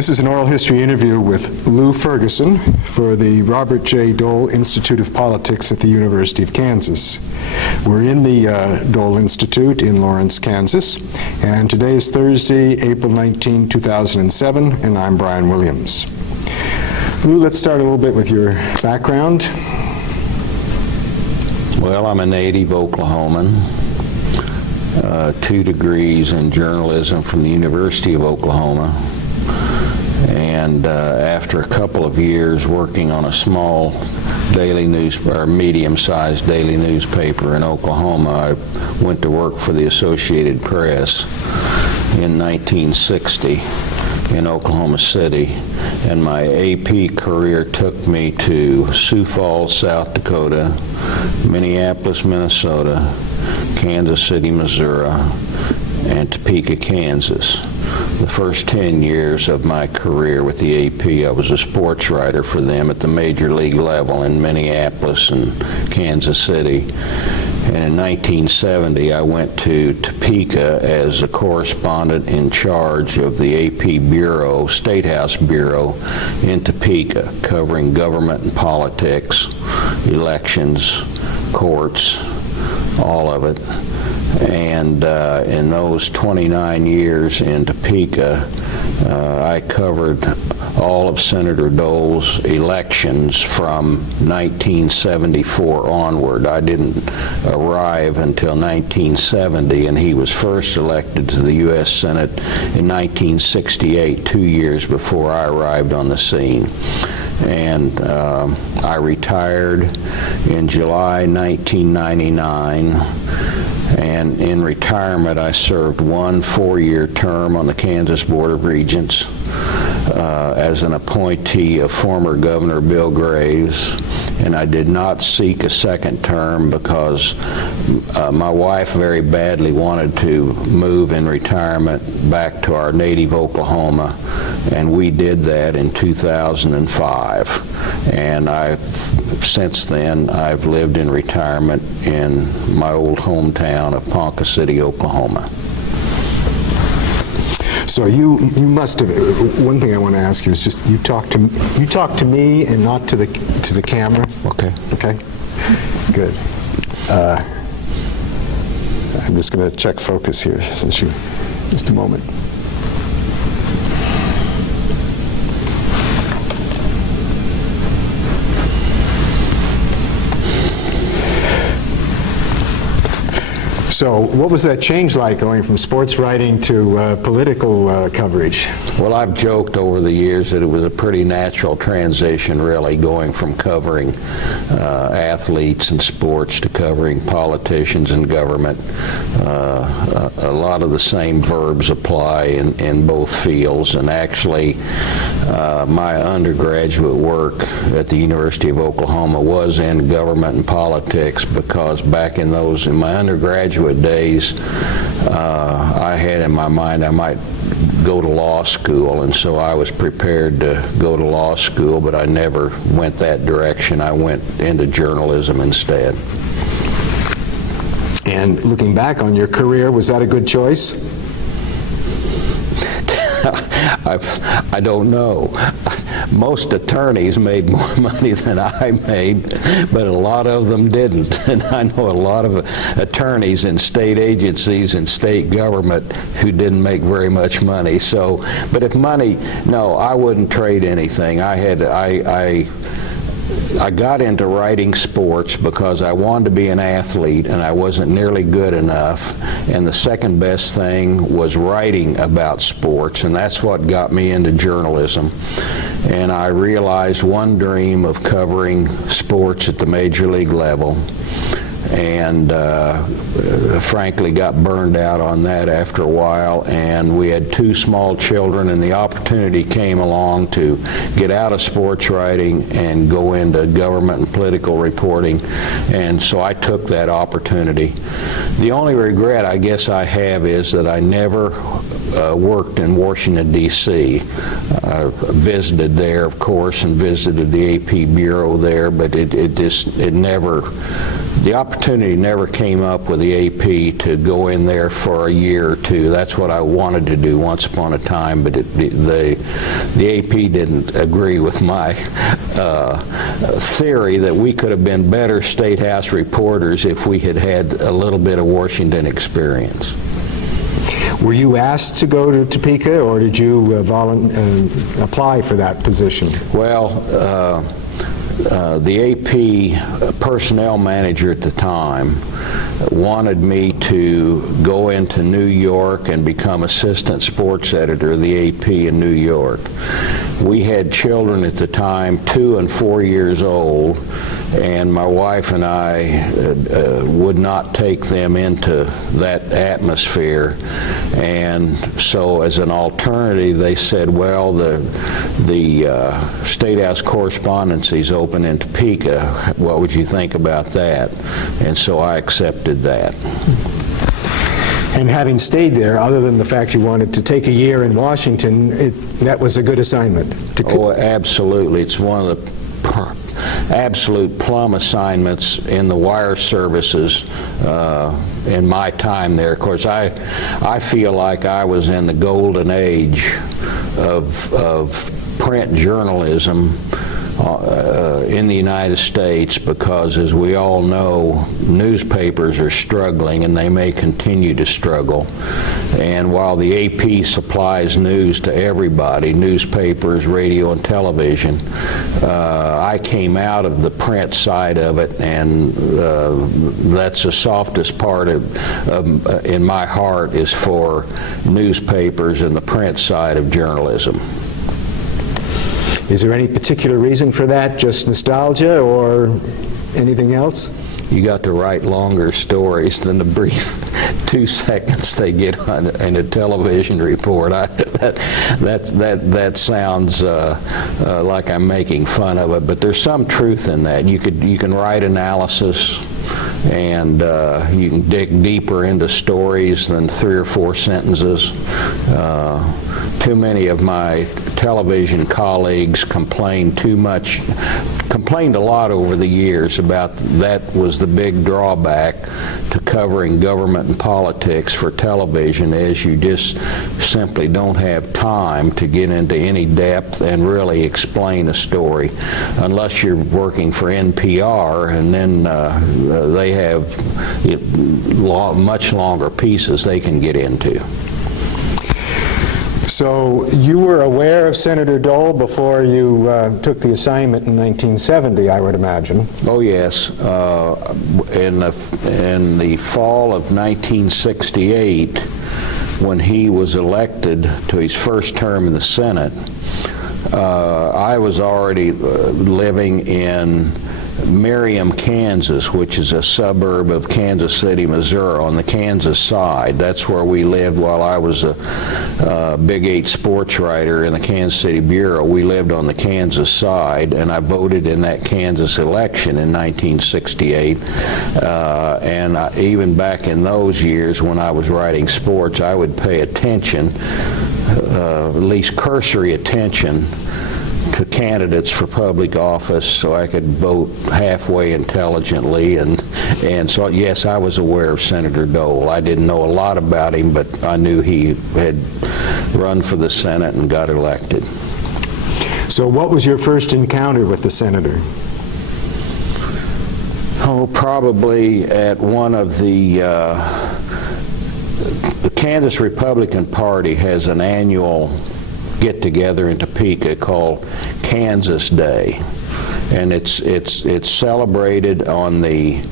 This is an oral history interview with Lou Ferguson for the Robert J. Dole Institute of Politics at the University of Kansas. We're in the Dole Institute in Lawrence, Kansas, and today is Thursday, April 19, 2007, and I'm Brian Williams. Lou, let's start a little bit with your background. Well, I'm a native Oklahoman, 2 degrees in journalism from the University of Oklahoma, and after a couple of years working on a small daily or medium-sized daily newspaper in Oklahoma, I went to work for the Associated Press in 1960 in Oklahoma City, and my AP career took me to Sioux Falls, South Dakota, Minneapolis, Minnesota, Kansas City, Missouri, and Topeka, Kansas. The first 10 years of my career with the AP, I was a sports writer for them at the major league level in Minneapolis and Kansas City. And in 1970, I went to Topeka as a correspondent in charge of the AP Bureau, State House Bureau in Topeka, covering government and politics, elections, courts, all of it. And in those 29 years in Topeka, I covered all of Senator Dole's elections from 1974 onward. I didn't arrive until 1970, and he was first elected to the U.S. Senate in 1968, 2 years before I arrived on the scene. And I retired in July 1999, and in retirement I served one 4-year term on the Kansas Board of Regents as an appointee of former Governor Bill Graves, and I did not seek a second term because my wife very badly wanted to move in retirement back to our native Oklahoma, and we did that in 2005. And since then, I've lived in retirement in my old hometown of Ponca City, Oklahoma. So you must have. One thing I want to ask you is just you talk to me and not to the camera. Okay. Okay. Good. I'm just going to check focus here since you. Just a moment. So what was that change like going from sports writing to political coverage? Well, I've joked over the years that it was a pretty natural transition, really, going from covering athletes and sports to covering politicians and government. A lot of the same verbs apply in both fields, and actually my undergraduate work at the University of Oklahoma was in government and politics, because back in my undergraduate days, I had in my mind I might go to law school, and so I was prepared to go to law school, but I never went that direction. I went into journalism instead. And looking back on your career, was that a good choice? I don't know. Most attorneys made more money than I made, but a lot of them didn't. And I know a lot of attorneys in state agencies and state government who didn't make very much money. So, but if money, no, I wouldn't trade anything. I got into writing sports because I wanted to be an athlete and I wasn't nearly good enough, and the second best thing was writing about sports, and that's what got me into journalism. And I realized one dream of covering sports at the major league level, and frankly got burned out on that after a while, and we had 2 small children, and the opportunity came along to get out of sports writing and go into government and political reporting, and so I took that opportunity. The only regret I guess I have is that I never worked in Washington, D.C. I visited there, of course, and visited the AP Bureau there, but it never the opportunity never came up with the AP to go in there for a year or two. That's what I wanted to do once upon a time, but the AP didn't agree with my theory that we could have been better State House reporters if we had had a little bit of Washington experience. Were you asked to go to Topeka, or did you apply for that position? Well, the AP personnel manager at the time wanted me to go into New York and become assistant sports editor of the AP in New York. We had children at the time, 2 and 4 years old, and my wife and I would not take them into that atmosphere. And so as an alternative, they said, well, the State House Correspondency is open in Topeka. What would you think about that? And so I accepted that. And having stayed there, other than the fact you wanted to take a year in Washington, that was a good assignment. Oh, absolutely. It's one of the absolute plum assignments in the wire services in my time there. Of course, I feel like I was in the golden age of print journalism in the United States, because, as we all know, newspapers are struggling, and they may continue to struggle. And while the AP supplies news to everybody, newspapers, radio, and television, I came out of the print side of it, and that's the softest part in my heart, is for newspapers and the print side of journalism. Is there any particular reason for that? Just nostalgia or anything else? You got to write longer stories than the brief 2 seconds they get in a television report. That sounds like I'm making fun of it, but there's some truth in that. You can write analysis, and you can dig deeper into stories than 3 or 4 sentences. Too many of my television colleagues complained a lot over the years about that was the big drawback to covering government and politics for television, is you just simply don't have time to get into any depth and really explain a story, unless you're working for NPR, and then they have much longer pieces they can get into. So you were aware of Senator Dole before you took the assignment in 1970, I would imagine. Oh, yes. In the fall of 1968, when he was elected to his first term in the Senate, I was already living in Merriam, Kansas, which is a suburb of Kansas City, Missouri, on the Kansas side. That's where we lived while I was a Big 8 sports writer in the Kansas City Bureau. We lived on the Kansas side, and I voted in that Kansas election in 1968. And even back in those years when I was writing sports, I would pay attention, at least cursory attention, to candidates for public office, so I could vote halfway intelligently, and so, yes, I was aware of Senator Dole. I didn't know a lot about him, but I knew he had run for the Senate and got elected. So what was your first encounter with the senator? Oh, probably at one of the Kansas Republican Party has an annual get-together in Topeka called Kansas Day, and it's celebrated on the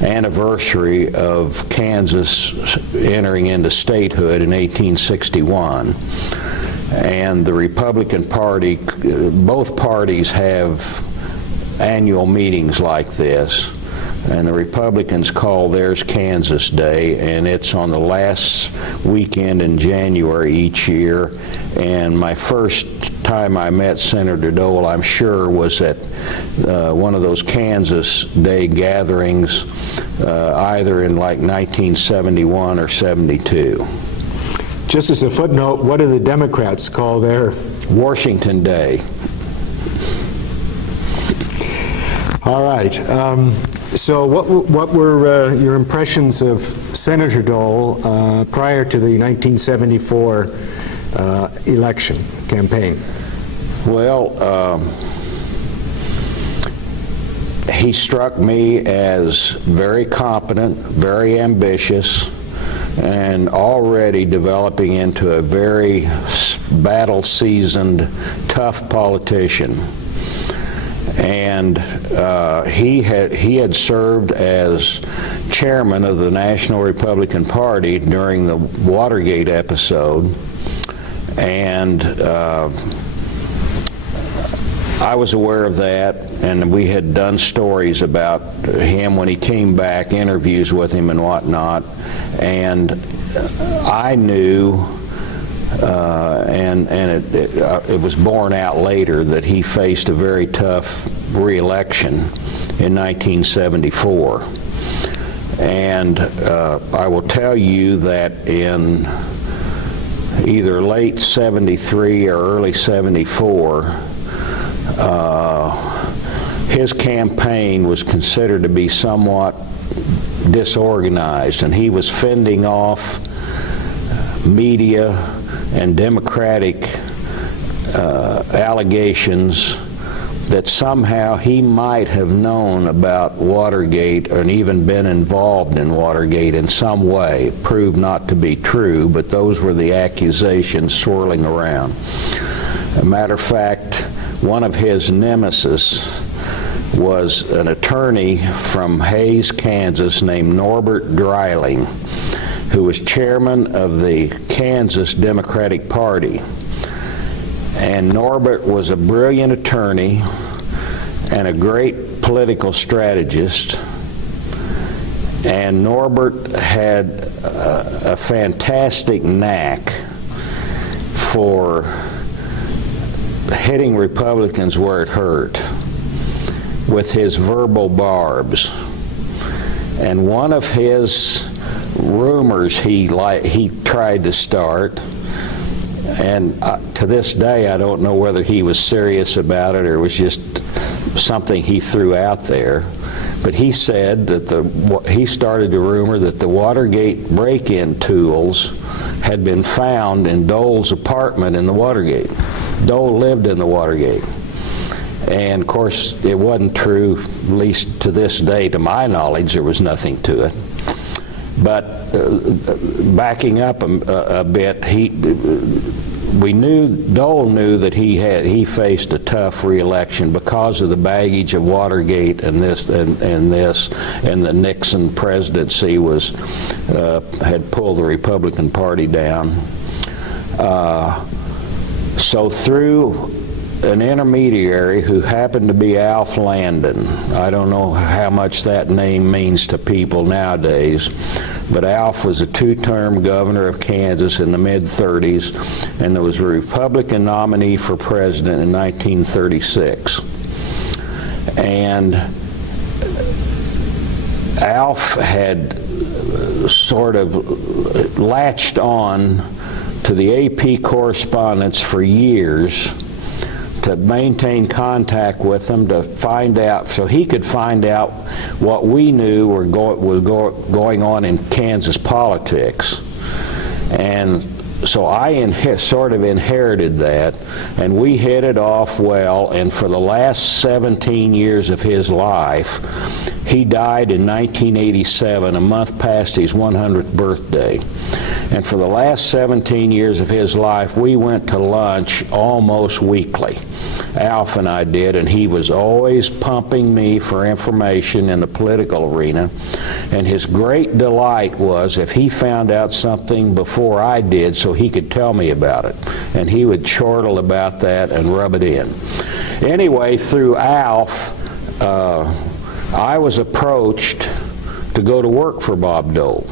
anniversary of Kansas entering into statehood in 1861. And the Republican Party, both parties have annual meetings like this, and the Republicans call theirs Kansas Day, and it's on the last weekend in January each year. And my first time I met Senator Dole, I'm sure, was at one of those Kansas Day gatherings, either in like 1971 or 72. Just as a footnote, what do the Democrats call their? Washington Day. All right. So what were your impressions of Senator Dole prior to the 1974 election campaign? Well, he struck me as very competent, very ambitious, and already developing into a very battle-seasoned, tough politician. And he had served as chairman of the National Republican Party during the Watergate episode, and I was aware of that, and we had done stories about him when he came back, interviews with him and whatnot, and I knew, and it was borne out later, that he faced a very tough re-election in 1974. And I will tell you that in either late 73 or early 74, his campaign was considered to be somewhat disorganized, and he was fending off media and Democratic allegations that somehow he might have known about Watergate and even been involved in Watergate in some way. It proved not to be true, but those were the accusations swirling around. As a matter of fact, one of his nemesis was an attorney from Hays, Kansas, named Norbert Dreiling, who was chairman of the Kansas Democratic Party. And Norbert was a brilliant attorney and a great political strategist. And Norbert had a fantastic knack for hitting Republicans where it hurt with his verbal barbs. And one of his rumors he tried to start, and to this day I don't know whether he was serious about it or it was just something he threw out there, but he said that he started a rumor that the Watergate break-in tools had been found in Dole's apartment in the Watergate. Dole lived in the Watergate. And of course, it wasn't true, at least to this day, to my knowledge, there was nothing to it. But backing up a bit, Dole knew that he faced a tough re-election because of the baggage of Watergate and the Nixon presidency had pulled the Republican Party down. So through an intermediary who happened to be Alf Landon. I don't know how much that name means to people nowadays, but Alf was a two-term governor of Kansas in the mid-30s, and there was a Republican nominee for president in 1936. And Alf had sort of latched on to the AP correspondence for years to maintain contact with them, to find out, so he could find out what we knew was going on in Kansas politics. And so I sort of inherited that, and we hit it off well, and for the last 17 years of his life, he died in 1987, a month past his 100th birthday. And for the last 17 years of his life, we went to lunch almost weekly. Alf and I did, and he was always pumping me for information in the political arena. And his great delight was if he found out something before I did so he could tell me about it. And he would chortle about that and rub it in. Anyway, through Alf, I was approached to go to work for Bob Dole.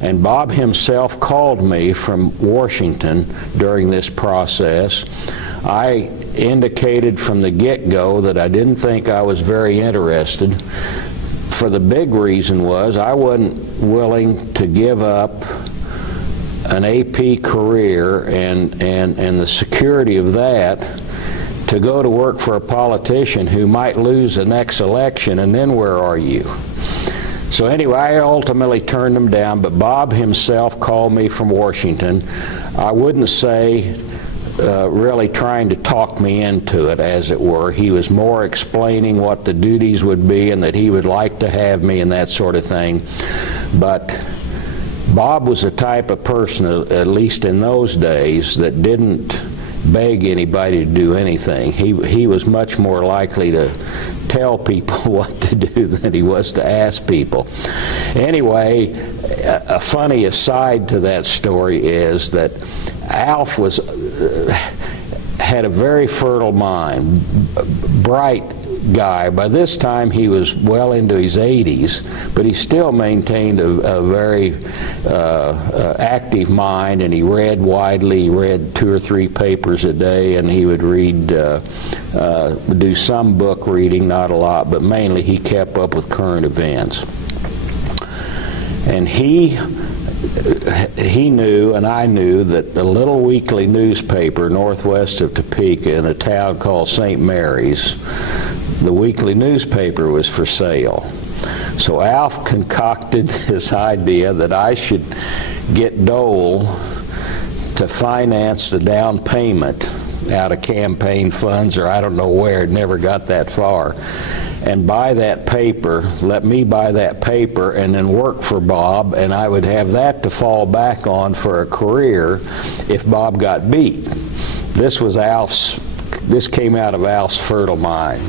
And Bob himself called me from Washington during this process. I indicated from the get-go that I didn't think I was very interested. For the big reason was I wasn't willing to give up an AP career and the security of that to go to work for a politician who might lose the next election, and then where are you? So anyway, I ultimately turned him down, but Bob himself called me from Washington. I wouldn't say really trying to talk me into it, as it were. He was more explaining what the duties would be and that he would like to have me and that sort of thing. But Bob was the type of person, at least in those days, that didn't beg anybody to do anything. He was much more likely to tell people what to do than he was to ask people. Anyway, a funny aside to that story is that Alf had a very fertile mind, bright guy. By this time he was well into his 80s, but he still maintained a very active mind, and he read widely. He read 2 or 3 papers a day, and he would read, do some book reading, not a lot, but mainly he kept up with current events. And he knew, and I knew, that the little weekly newspaper northwest of Topeka in a town called St. Mary's, the weekly newspaper was for sale. So Alf concocted this idea that I should get Dole to finance the down payment out of campaign funds, or I don't know where. It never got that far. And buy that paper, let me buy that paper, and then work for Bob, and I would have that to fall back on for a career if Bob got beat. This came out of Alf's fertile mind.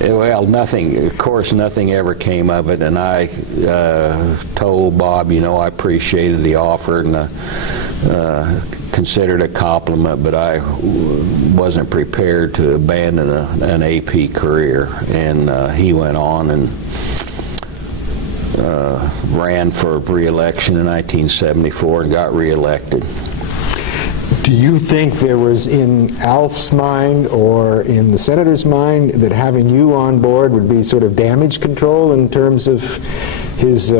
Well, of course, nothing ever came of it, and I told Bob, I appreciated the offer and considered it a compliment, but I wasn't prepared to abandon an AP career. And he went on and ran for re-election in 1974 and got re-elected. Do you think there was in Alf's mind or in the senator's mind that having you on board would be sort of damage control in terms of his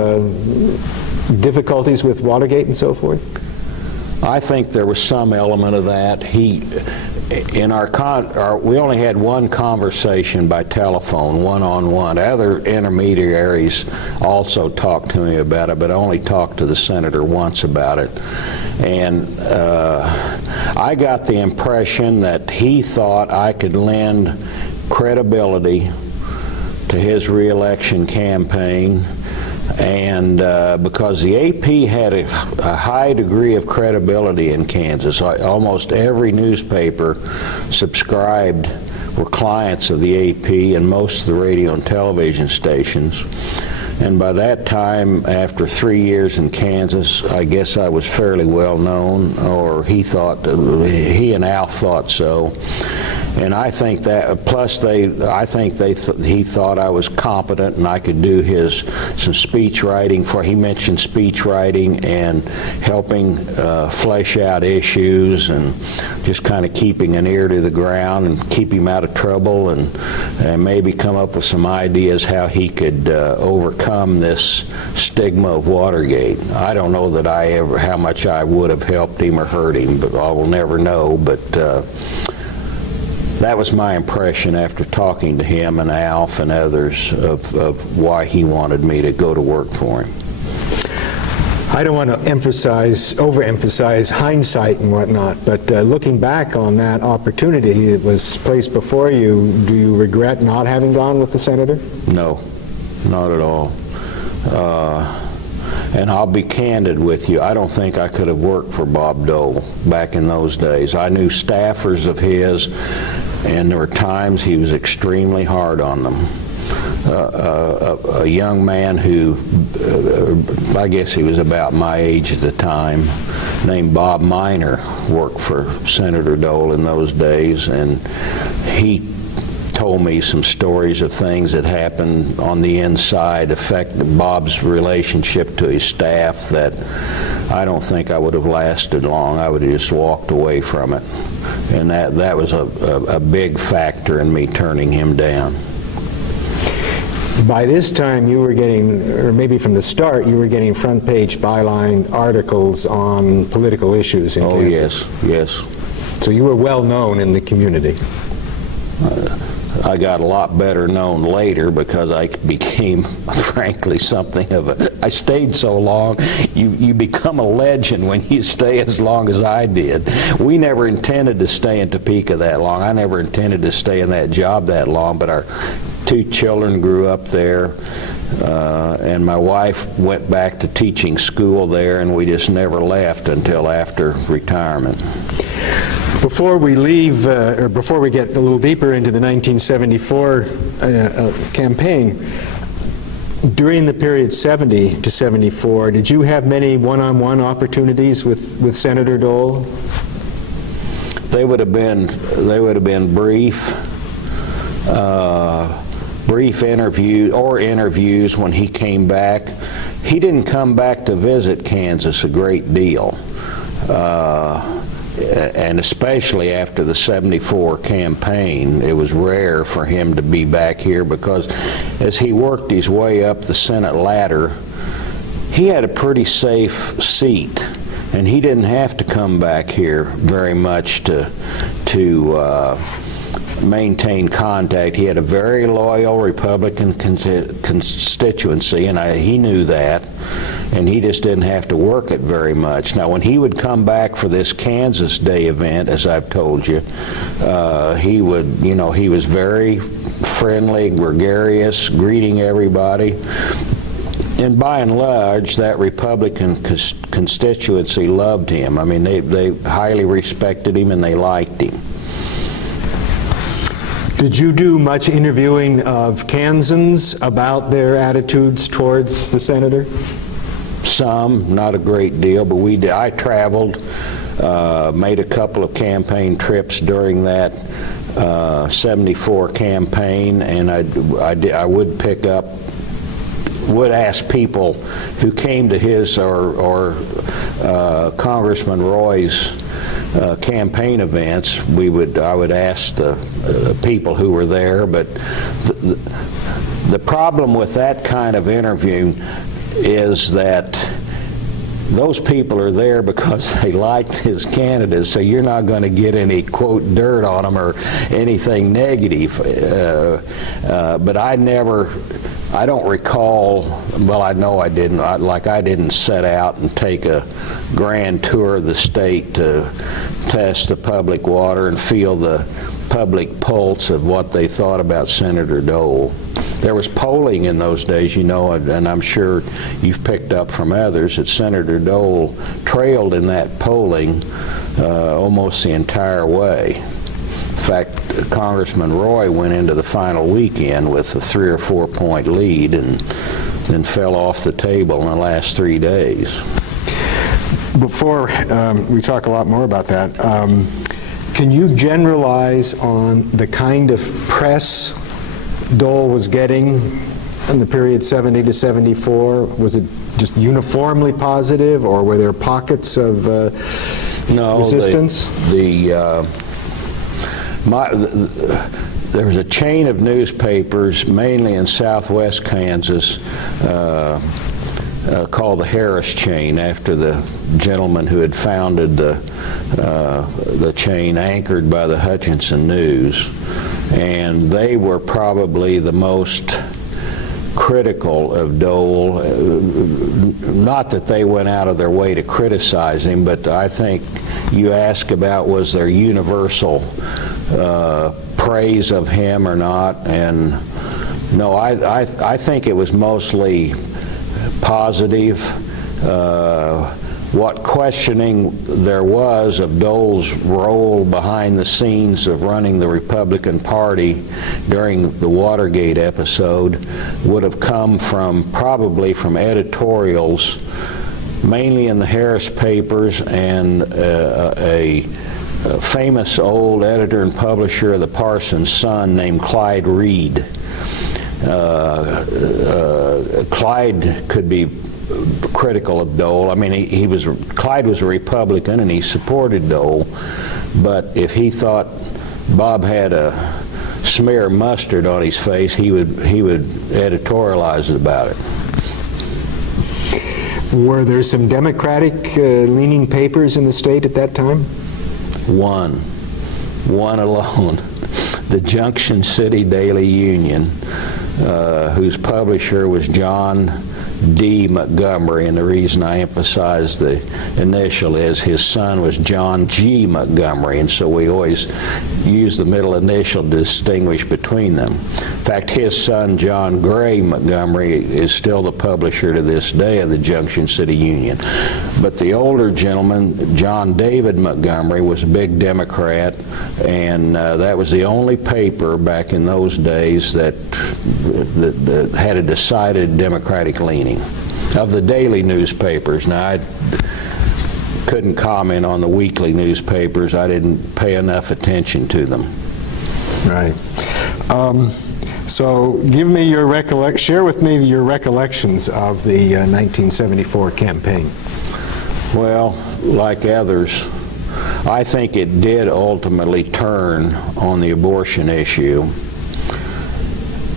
difficulties with Watergate and so forth? I think there was some element of that. We only had one conversation by telephone, one-on-one. Other intermediaries also talked to me about it, but I only talked to the senator once about it. And I got the impression that he thought I could lend credibility to his re-election campaign, and because the AP had a high degree of credibility in Kansas. Almost every newspaper subscribed were clients of the AP, and most of the radio and television stations. And by that time, after 3 years in Kansas, I guess I was fairly well known, or he and Alf thought so. And I think that, plus he thought I was competent and I could do some speech writing. He mentioned speech writing and helping flesh out issues and just kind of keeping an ear to the ground and keep him out of trouble, and maybe come up with some ideas how he could overcome this stigma of Watergate. I don't know that how much I would have helped him or hurt him, but I will never know. But that was my impression after talking to him and Alf and others of why he wanted me to go to work for him. I don't want to overemphasize hindsight and whatnot, but looking back on that opportunity that was placed before you, do you regret not having gone with the senator? No, not at all. And I'll be candid with you, I don't think I could have worked for Bob Dole back in those days. I knew staffers of his, and there were times he was extremely hard on them. A young man who, I guess he was about my age at the time, named Bob Miner, worked for Senator Dole in those days, and he told me some stories of things that happened on the inside, affected Bob's relationship to his staff, that I don't think I would have lasted long. I would have just walked away from it. And that was a big factor in me turning him down. By this time you were getting, or maybe from the start, you were getting front page byline articles on political issues in Kansas. Oh yes, yes. So you were well known in the community. I got a lot better known later because I became, frankly, something of a, I stayed so long, you become a legend when you stay as long as I did. We never intended to stay in Topeka that long. I never intended to stay in that job that long, but our 2 children grew up there, and my wife went back to teaching school there, and we just never left until after retirement. Before we leave, or before we get a little deeper into the 1974 campaign, during the period 70 to 74, did you have many one-on-one opportunities with Senator Dole? They would have been brief interviews when he came back. He didn't come back to visit Kansas a great deal. And especially after the 74 campaign, it was rare for him to be back here because as he worked his way up the Senate ladder, he had a pretty safe seat, and he didn't have to come back here very much to maintain contact. He had a very loyal Republican constituency, and he knew that, and he just didn't have to work it very much. Now, when he would come back for this Kansas Day event, as I've told you, he was very friendly, gregarious, greeting everybody. And by and large, that Republican constituency loved him. I mean, they highly respected him and they liked him. Did you do much interviewing of Kansans about their attitudes towards the senator? Some, not a great deal, but we did. I traveled, made a couple of campaign trips during that 74 campaign, and I would pick up, would ask people who came to his or Congressman Roy's campaign events. I would ask the people who were there, but the problem with that kind of interview is that those people are there because they liked his candidate, so you're not going to get any, quote, dirt on them or anything negative. But I don't recall, well, I know I didn't, I didn't set out and take a grand tour of the state to test the public water and feel the public pulse of what they thought about Senator Dole. There was polling in those days, you know, and I'm sure you've picked up from others that Senator Dole trailed in that polling almost the entire way. In fact, Congressman Roy went into the final weekend with a 3 or 4 point lead and then fell off the table in the last 3 days. Before we talk a lot more about that, can you generalize on the kind of press Dole was getting in the period 70 to 74? Was it just uniformly positive, or were there pockets of resistance? There was a chain of newspapers, mainly in southwest Kansas, called the Harris chain, after the gentleman who had founded the chain, anchored by the Hutchinson News. And they were probably the most critical of Dole. Not that they went out of their way to criticize him, but I think you ask about was there universal praise of him or not, and no, I think it was mostly positive. What questioning there was of Dole's role behind the scenes of running the Republican Party during the Watergate episode would have come probably from editorials, mainly in the Harris papers, and a famous old editor and publisher of the Parsons Sun named Clyde Reed. Clyde could be critical of Dole. I mean, Clyde was a Republican and he supported Dole, but if he thought Bob had a smear of mustard on his face, he would editorialize about it. Were there some Democratic leaning papers in the state at that time? One alone. the Junction City Daily Union, whose publisher was John D. Montgomery, and the reason I emphasize the initial is his son was John G. Montgomery, and so we always use the middle initial to distinguish between them. In fact, his son, John Gray Montgomery, is still the publisher to this day of the Junction City Union. But the older gentleman, John David Montgomery, was a big Democrat, and that was the only paper back in those days that had a decided Democratic leaning of the daily newspapers. Now, I couldn't comment on the weekly newspapers. I didn't pay enough attention to them. Right. So give me your share with me your recollections of the 1974 campaign. Well, like others, I think it did ultimately turn on the abortion issue.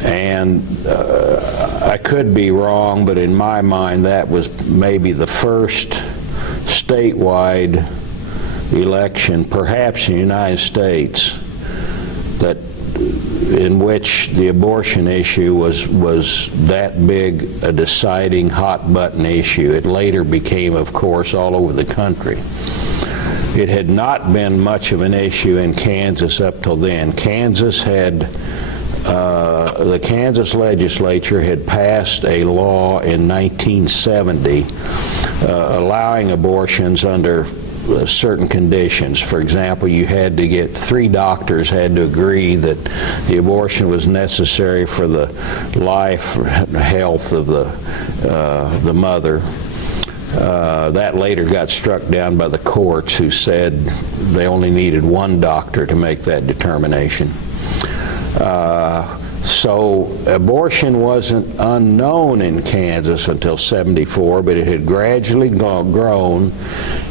And I could be wrong, but in my mind that was maybe the first statewide election, perhaps in the United States, that in which the abortion issue was that big a deciding hot button issue. It later became, of course, all over the country. It had not been much of an issue in Kansas up till then. Kansas had the Kansas legislature had passed a law in 1970 allowing abortions under certain conditions. For example, you had to get 3 doctors had to agree that the abortion was necessary for the life, health of the mother. That later got struck down by the courts, who said they only needed 1 doctor to make that determination. So abortion wasn't unknown in Kansas until '74, but it had gradually grown,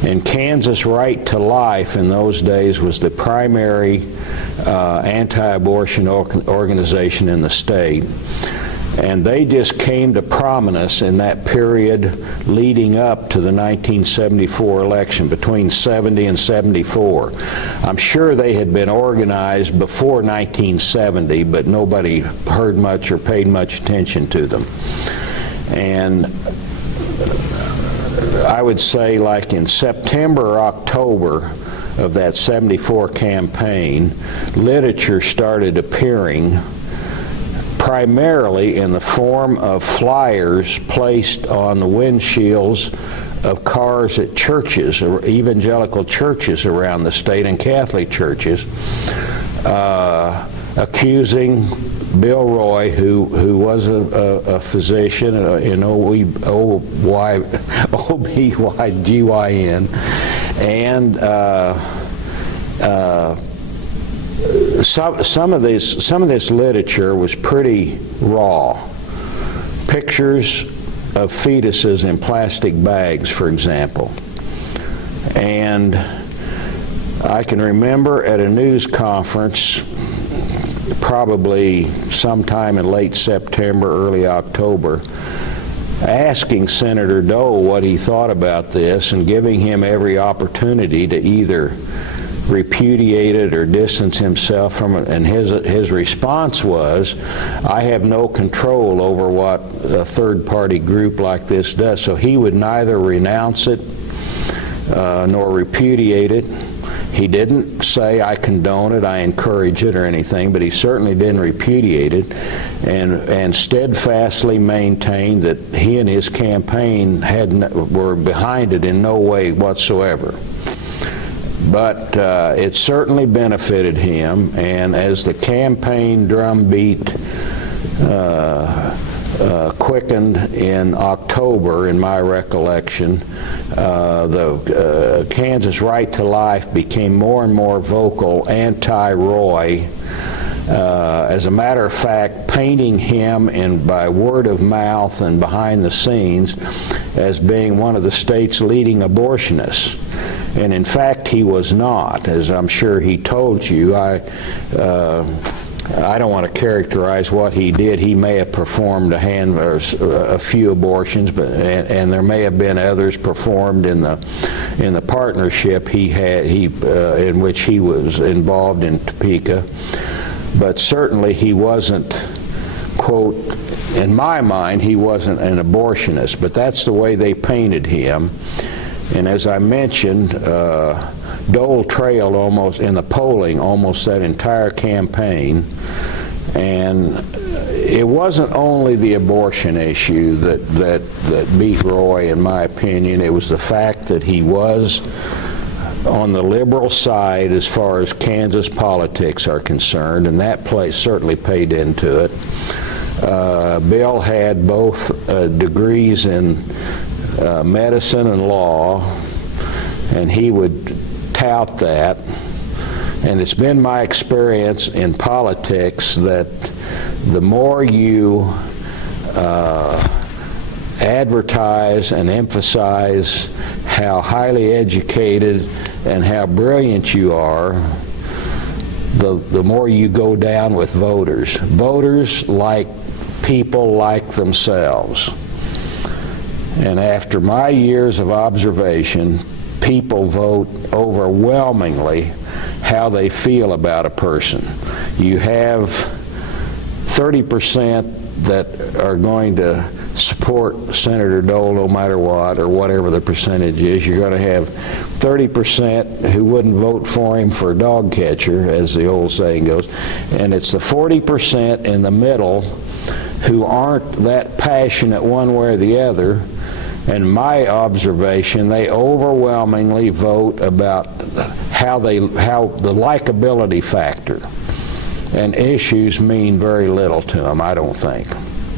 and Kansas Right to Life in those days was the primary anti-abortion organization in the state. And they just came to prominence in that period leading up to the 1974 election, between 70 and 74. I'm sure they had been organized before 1970, but nobody heard much or paid much attention to them. And I would say, like in September or October of that '74 campaign, literature started appearing primarily in the form of flyers placed on the windshields of cars at churches, or evangelical churches around the state and Catholic churches, accusing Bill Roy, who was a physician in OB-GYN, and some of this literature was pretty raw. Pictures of fetuses in plastic bags, for example. And I can remember at a news conference, probably sometime in late September, early October, asking Senator Dole what he thought about this and giving him every opportunity to either repudiate it or distance himself from it, and his response was, I have no control over what a third-party group like this does. So he would neither renounce it nor repudiate it. He didn't say, I condone it, I encourage it, or anything, but he certainly didn't repudiate it, and steadfastly maintained that he and his campaign were behind it in no way whatsoever. But it certainly benefited him, and as the campaign drumbeat quickened in October, in my recollection, the Kansas Right to Life became more and more vocal anti-Roy. As a matter of fact, painting him by word of mouth and behind the scenes as being one of the state's leading abortionists. And in fact, he was not, as I'm sure he told you. I don't want to characterize what he did. He may have performed a few abortions, but and there may have been others performed in the partnership he had in which he was involved in Topeka. but certainly he wasn't, quote, in my mind, he wasn't an abortionist, but that's the way they painted him. And as I mentioned, Dole trailed almost in the polling almost that entire campaign, and it wasn't only the abortion issue that beat Roy, in my opinion. It was the fact that he was on the liberal side as far as Kansas politics are concerned, and that certainly paid into it. Bill had both degrees in medicine and law, and he would tout that. And it's been my experience in politics that the more you advertise and emphasize how highly educated and how brilliant you are, the more you go down with voters. Voters like people like themselves. And after my years of observation, people vote overwhelmingly how they feel about a person. You have 30% that are going to support Senator Dole no matter what, or whatever the percentage is. You're going to have 30% who wouldn't vote for him for a dog catcher, as the old saying goes, and it's the 40% in the middle who aren't that passionate one way or the other. And my observation, they overwhelmingly vote about how the likability factor, and issues mean very little to them, I don't think.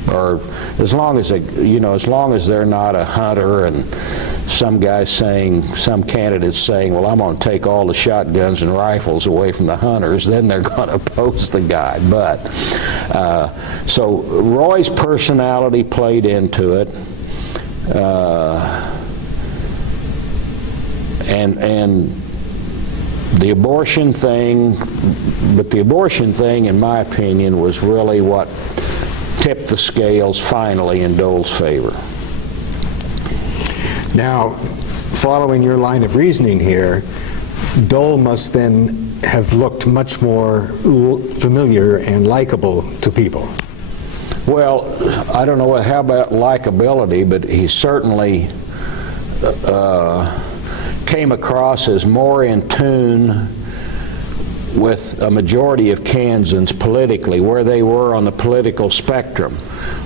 Or as long as as long as they're not a hunter and some candidates saying, well, I'm going to take all the shotguns and rifles away from the hunters, then they're going to oppose the guy. But so Roy's personality played into it. And the abortion thing, in my opinion, was really what tipped the scales finally in Dole's favor. Now, following your line of reasoning here, Dole must then have looked much more familiar and likable to people. Well, I don't know how about likability, but he certainly came across as more in tune with a majority of Kansans politically, where they were on the political spectrum.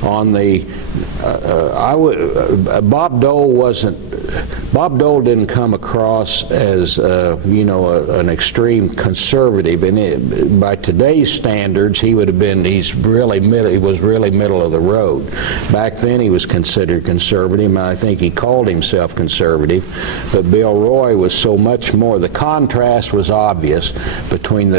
On the, Bob Dole didn't come across as, an extreme conservative. And by today's standards, he was really middle of the road. Back then, he was considered conservative, and I think he called himself conservative. But Bill Roy was so much more. The contrast was obvious between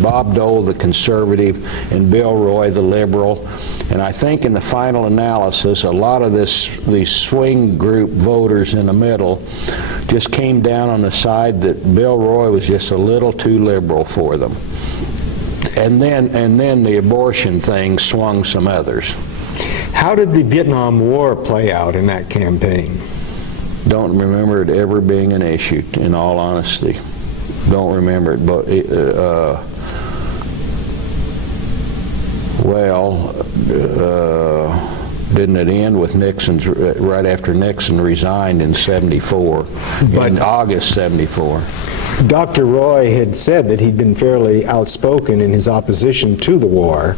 Bob Dole, the conservative, and Bill Roy, the liberal. And I think in the final analysis, a lot of these swing group voters in the middle just came down on the side that Bill Roy was just a little too liberal for them. And then the abortion thing swung some others. How did the Vietnam War play out in that campaign? Don't remember it ever being an issue, in all honesty. Don't remember it, but didn't it end with Nixon's, right after Nixon resigned in '74, in August '74? Dr. Roy had said that he'd been fairly outspoken in his opposition to the war,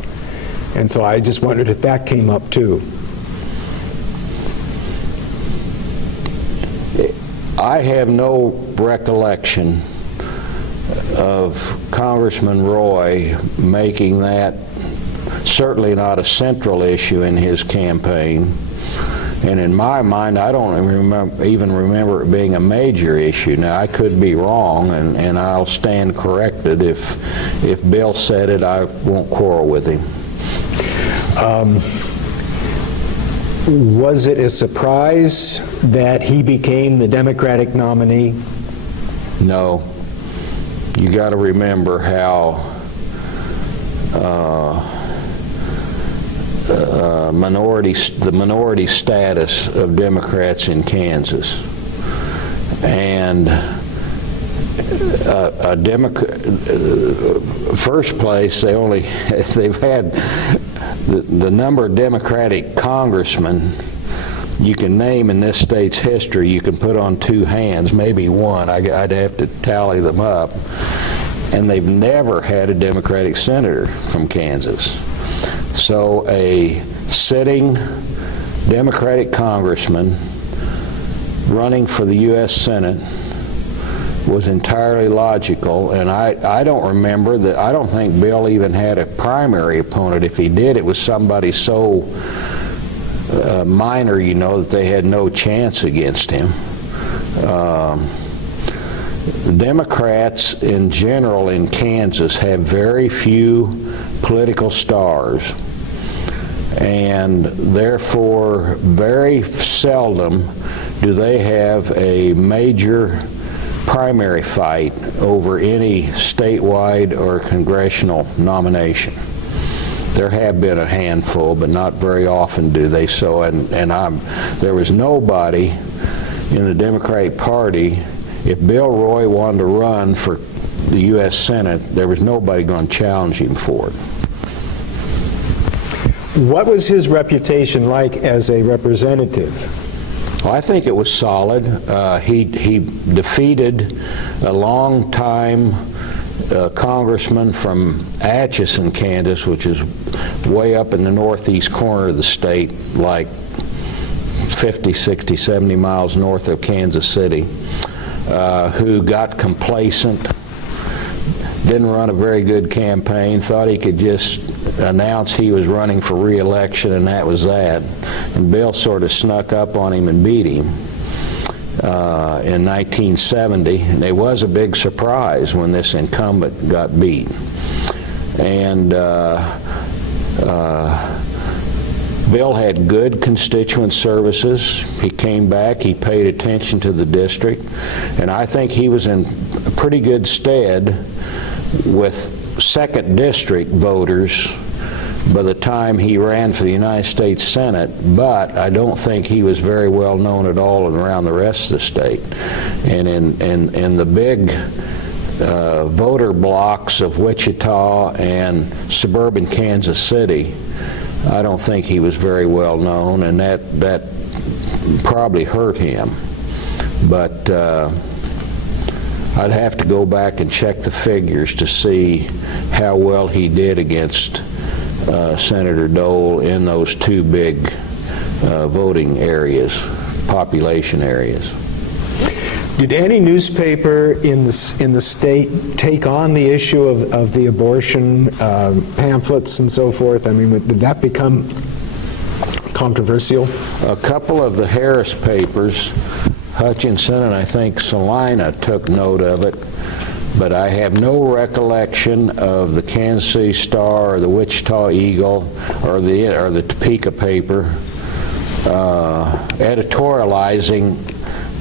and so I just wondered if that came up too. I have no recollection of Congressman Roy making that certainly not a central issue in his campaign. And in my mind, I don't even remember it being a major issue. Now, I could be wrong, and I'll stand corrected. If Bill said it, I won't quarrel with him. Was it a surprise that he became the Democratic nominee? No. You got to remember how the minority status of Democrats in Kansas, and a Democrat, first place, they've had the number of Democratic congressmen you can name in this state's history, you can put on two hands, maybe one. I'd have to tally them up. And they've never had a Democratic senator from Kansas. So a sitting Democratic congressman running for the U.S. Senate was entirely logical, and I don't remember that. I don't think Bill even had a primary opponent. If he did, it was somebody so minor, you know, that they had no chance against him. Democrats in general in Kansas have very few political stars, and therefore very seldom do they have a major primary fight over any statewide or congressional nomination. There have been a handful, but not very often do they so. And there was nobody in the Democratic Party. If Bill Roy wanted to run for the U.S. Senate, there was nobody going to challenge him for it. What was his reputation like as a representative? Well, I think it was solid. He defeated a long-time congressman from Atchison, Kansas, which is way up in the northeast corner of the state, like 50, 60, 70 miles north of Kansas City, who got complacent, didn't run a very good campaign, thought he could just announce he was running for re-election, and that was that. And Bill sort of snuck up on him and beat him in 1970. And it was a big surprise when this incumbent got beat. And Bill had good constituent services. He came back, he paid attention to the district, and I think he was in pretty good stead with second district voters by the time he ran for the United States Senate, but I don't think he was very well known at all around the rest of the state. And in the big voter blocks of Wichita and suburban Kansas City, I don't think he was very well known, and that probably hurt him. But I'd have to go back and check the figures to see how well he did against Senator Dole in those two big voting areas, population areas. Did any newspaper in the state take on the issue of the abortion pamphlets and so forth? I mean, did that become controversial? A couple of the Harris papers, Hutchinson and I think Salina, took note of it, but I have no recollection of the Kansas City Star or the Wichita Eagle or the Topeka paper editorializing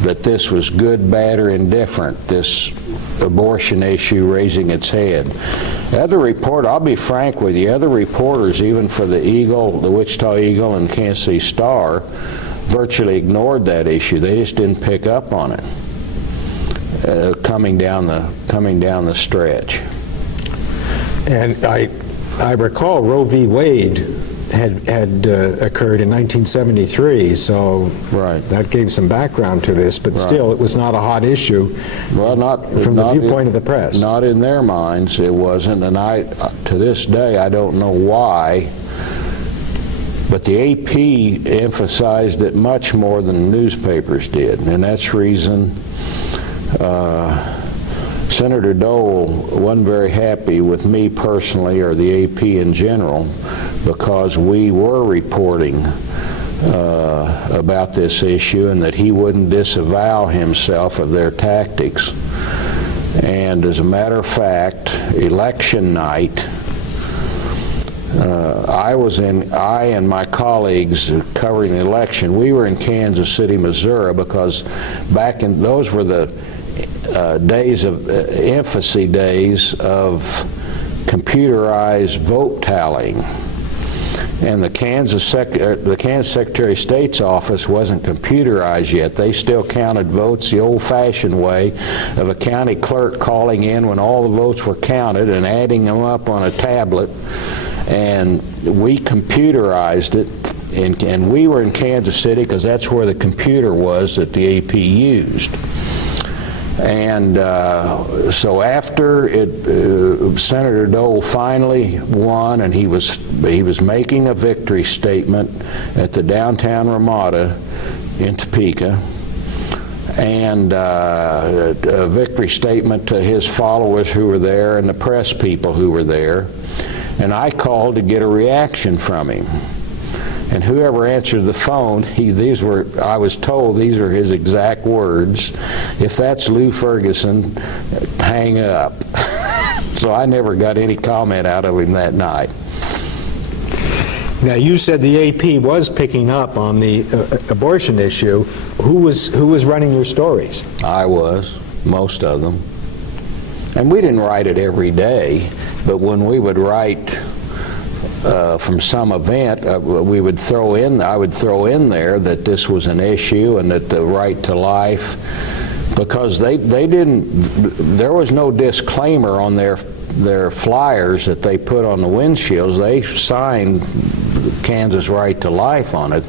that this was good, bad, or indifferent, this abortion issue raising its head. I'll be frank with you, other reporters, even for the Eagle, the Wichita Eagle and Kansas City Star, virtually ignored that issue. They just didn't pick up on it coming down the stretch. And I recall Roe v. Wade had occurred in 1973, so right. That gave some background to this, but still it was not a hot issue. Well, not from the viewpoint of the press. Not in their minds, it wasn't, and to this day, I don't know why, but the AP emphasized it much more than the newspapers did, and that's reason Senator Dole wasn't very happy with me personally or the AP in general, because we were reporting about this issue and that he wouldn't disavow himself of their tactics. And as a matter of fact, election night, I and my colleagues covering the election, we were in Kansas City, Missouri, because those were the days of infancy days of computerized vote tallying. And the Kansas Secretary of State's office wasn't computerized yet. They still counted votes the old-fashioned way of a county clerk calling in when all the votes were counted and adding them up on a tablet. And we computerized it, and we were in Kansas City because that's where the computer was that the AP used. And so after Senator Dole finally won, and he was making a victory statement at the downtown Ramada in Topeka, and a victory statement to his followers who were there and the press people who were there. And I called to get a reaction from him. And whoever answered the phone, I was told these are his exact words: "If that's Lou Ferguson, hang up." So I never got any comment out of him that night. Now, you said the AP was picking up on the abortion issue. Who was running your stories? I was, most of them. And we didn't write it every day, but when we would write from some event, I would throw in there that this was an issue and that the right to life, because there was no disclaimer on their flyers that they put on the windshields. They signed Kansas right to life on it.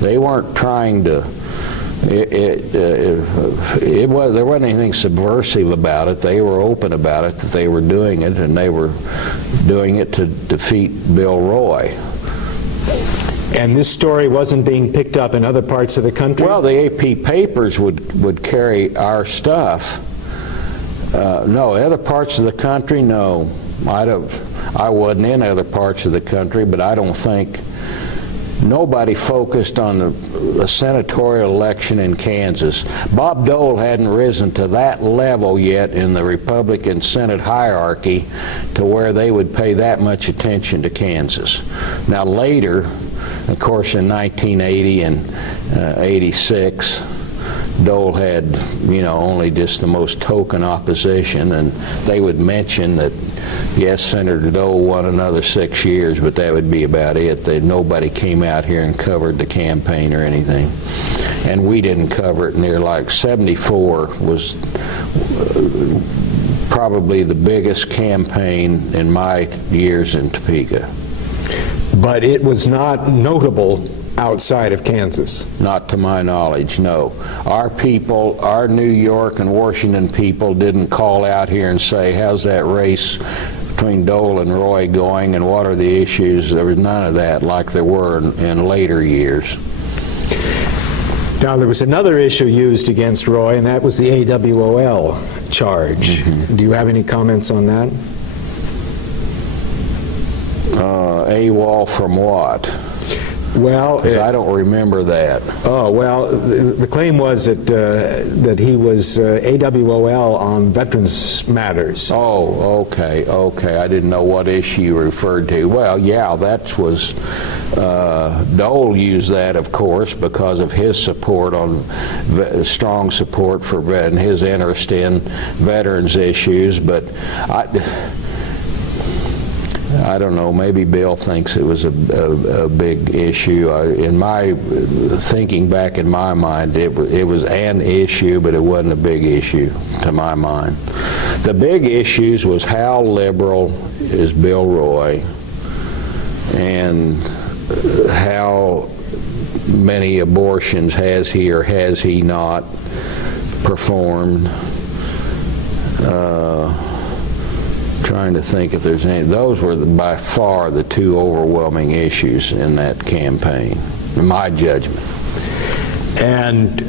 They weren't trying to. There wasn't anything subversive about it. They were open about it, that they were doing it, and they were doing it to defeat Bill Roy. And this story wasn't being picked up in other parts of the country? Well, the AP papers would carry our stuff. No, other parts of the country, no. I wasn't in other parts of the country, but I don't think nobody focused on the senatorial election in Kansas. Bob Dole hadn't risen to that level yet in the Republican Senate hierarchy to where they would pay that much attention to Kansas. Now later, of course, in 1980 and 86, Dole had, only just the most token opposition, and they would mention that, yes, Senator Dole won another 6 years, but that would be about it. Nobody came out here and covered the campaign or anything. And we didn't cover it near. Like 74 was probably the biggest campaign in my years in Topeka. But it was not notable outside of Kansas? Not to my knowledge, no. Our people, our New York and Washington people didn't call out here and say, how's that race between Dole and Roy going and what are the issues? There was none of that like there were in later years. Now, there was another issue used against Roy, and that was the AWOL charge. Mm-hmm. Do you have any comments on that? AWOL from what? Well, I don't remember that. Oh, well, the claim was that he was AWOL on veterans matters. Oh, okay. I didn't know what issue you referred to. Well, yeah, that was, Dole used that, of course, because of his support strong support for and his interest in veterans issues, but I don't know, maybe Bill thinks it was a big issue. In my thinking back in my mind, it was an issue, but it wasn't a big issue to my mind. The big issues was how liberal is Bill Roy and how many abortions has he or has he not performed. Trying to think if there's any. Those were by far the two overwhelming issues in that campaign, in my judgment. And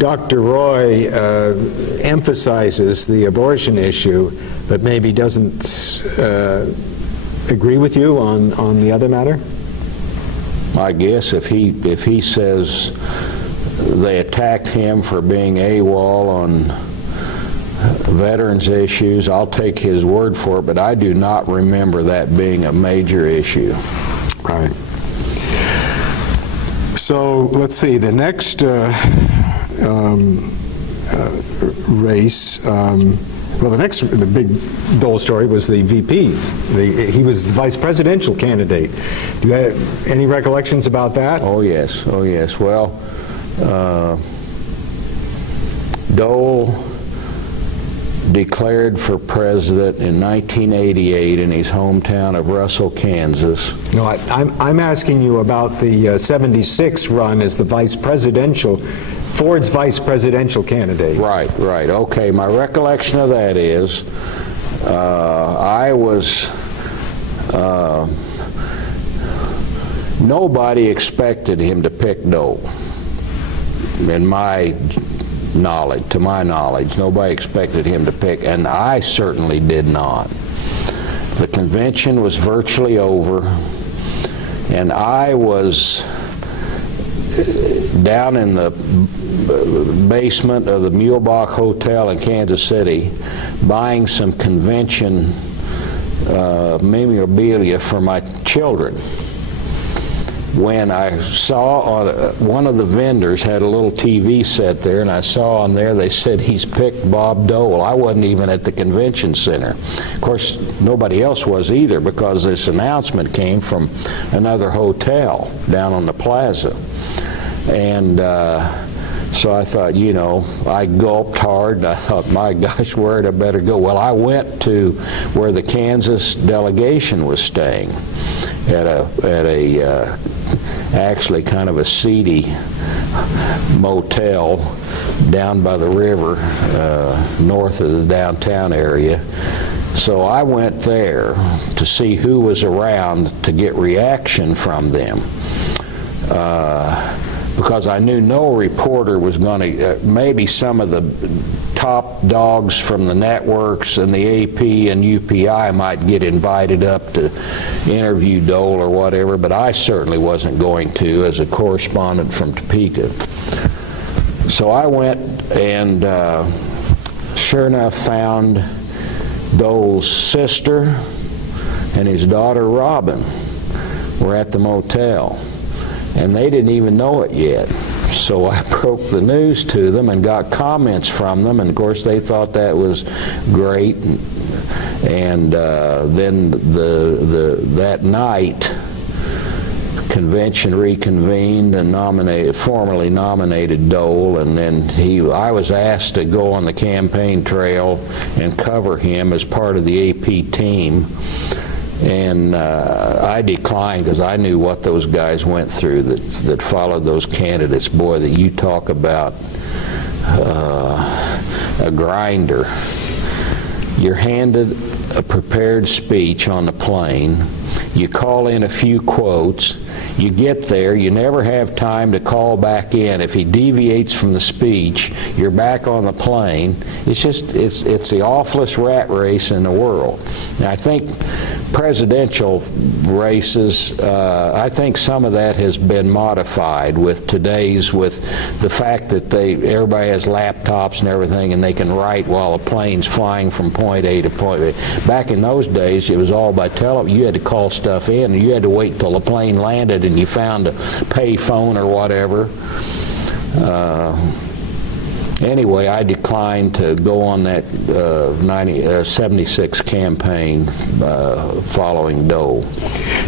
Dr. Roy emphasizes the abortion issue, but maybe doesn't agree with you on the other matter? I guess if he says they attacked him for being AWOL on veterans issues, I'll take his word for it, but I do not remember that being a major issue. Right. So let's see, the next race, Well, the big Dole story was the VP. He was the vice presidential candidate. Do you have any recollections about that? Oh, yes. Oh, yes. Well, Dole declared for president in 1988 in his hometown of Russell, Kansas. No, I'm asking you about the 76 run as the Ford's vice presidential candidate. Right, right. Okay, my recollection of that is nobody expected him to pick Dole. To my knowledge, nobody expected him to pick, and I certainly did not. The convention was virtually over, and I was down in the basement of the Mulebach Hotel in Kansas City buying some convention memorabilia for my children, when I saw one of the vendors had a little TV set there, and I saw on there they said he's picked Bob Dole. I wasn't even at the convention center. Of course, nobody else was either, because this announcement came from another hotel down on the plaza. And so I thought, I gulped hard, and I thought, my gosh, where'd I better go? Well, I went to where the Kansas delegation was staying, at a actually kind of a seedy motel down by the river, north of the downtown area. So I went there to see who was around to get reaction from them. Because I knew no reporter was going to, maybe some of the top dogs from the networks and the AP and UPI might get invited up to interview Dole or whatever, but I certainly wasn't going to as a correspondent from Topeka. So I went and sure enough found Dole's sister and his daughter Robin were at the motel. And they didn't even know it yet. So I broke the news to them and got comments from them, and of course they thought that was great. And then that night, convention reconvened and formally nominated Dole, and then I was asked to go on the campaign trail and cover him as part of the AP team. And I declined because I knew what those guys went through that followed those candidates. Boy, that you talk about a grinder. You're handed a prepared speech on the plane. You call in a few quotes. You get there, you never have time to call back in. If he deviates from the speech, you're back on the plane. It's the awfulest rat race in the world. Now, I think presidential races, I think some of that has been modified with the fact that everybody has laptops and everything, and they can write while the plane's flying from point A to point B. Back in those days, it was all by telephone. You had to call stuff in, and you had to wait till the plane landed and you found a pay phone or whatever. Anyway, I declined to go on that 76 campaign following Dole.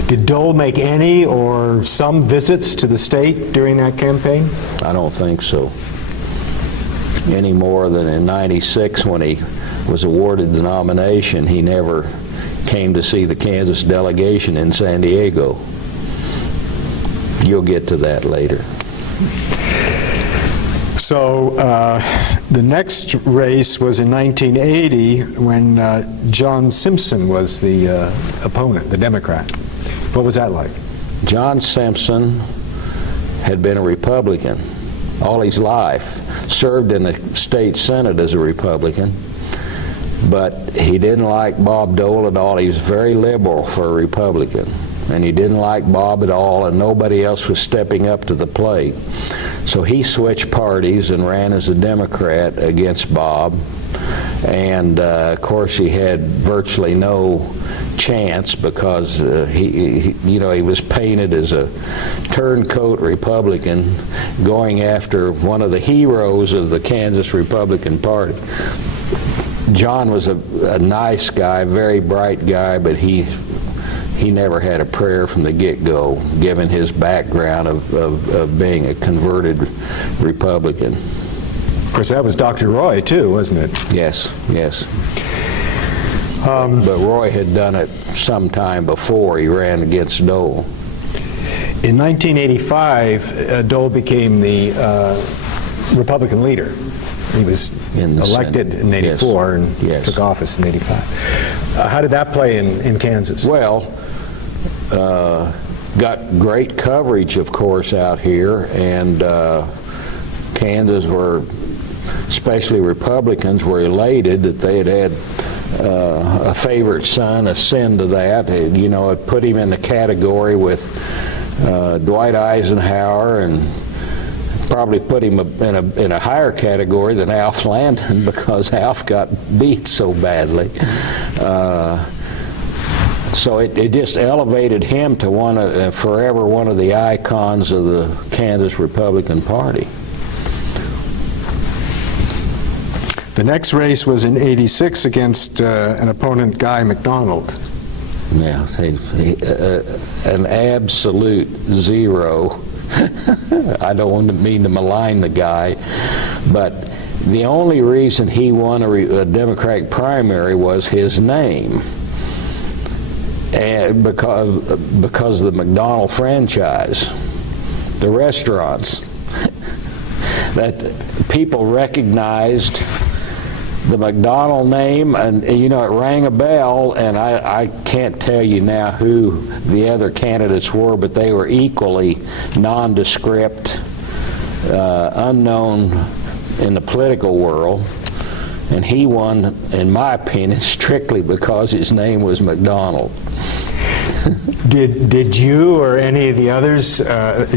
Did Dole make any or some visits to the state during that campaign? I don't think so. Any more than in '96 when he was awarded the nomination, he never came to see the Kansas delegation in San Diego. You'll get to that later. So the next race was in 1980 when John Simpson was the opponent, the Democrat. What was that like? John Simpson had been a Republican all his life, served in the state Senate as a Republican, but he didn't like Bob Dole at all. He was very liberal for a Republican, and he didn't like Bob at all, and nobody else was stepping up to the plate. So he switched parties and ran as a Democrat against Bob, and of course he had virtually no chance because he was painted as a turncoat Republican going after one of the heroes of the Kansas Republican Party. John was a nice guy, very bright guy, but he never had a prayer from the get-go, given his background of being a converted Republican. Of course, that was Dr. Roy, too, wasn't it? Yes, yes. But Roy had done it some time before he ran against Dole. In 1985, Dole became the Republican leader. He was elected Senate. in 84 Yes. and took office in 85. How did that play in Kansas? Well, got great coverage, of course, out here, and Kansas were, especially Republicans, were elated that they had a favorite son ascend to that. You know, it put him in the category with Dwight Eisenhower, and probably put him in a higher category than Alf Landon, because Alf got beat so badly. So it just elevated him to forever one of the icons of the Kansas Republican Party. The next race was in '86 against an opponent, Guy McDonald. Yeah, an absolute zero. I don't mean to malign the guy, but the only reason he won a Democratic primary was his name, and because of the McDonald franchise, the restaurants, that people recognized the McDonald name, and you know, it rang a bell, and I can't tell you now who the other candidates were, but they were equally nondescript, unknown in the political world, and he won, in my opinion, strictly because his name was McDonald. Did you or any of the others,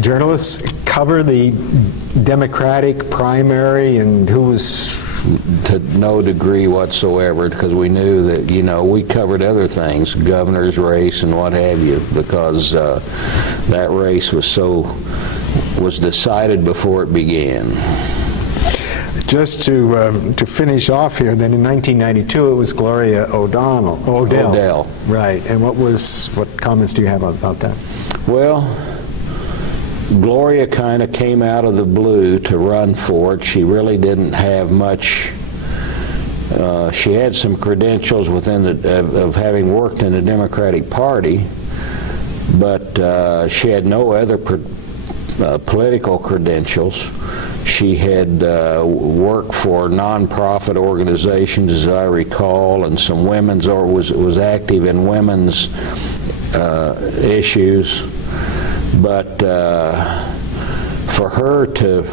journalists, cover the Democratic primary and who was... To no degree whatsoever, because we knew that, you know, we covered other things, governor's race and what have you, because that race was decided before it began. Just to finish off here, then in 1992 it was Gloria Odell. Odell. Right. And what comments do you have about that? Well, Gloria kind of came out of the blue to run for it. She really didn't have much. She had some credentials of having worked in the Democratic Party, but she had no other political credentials. She had worked for nonprofit organizations, as I recall, and some women's, or was active in women's issues. But for her to,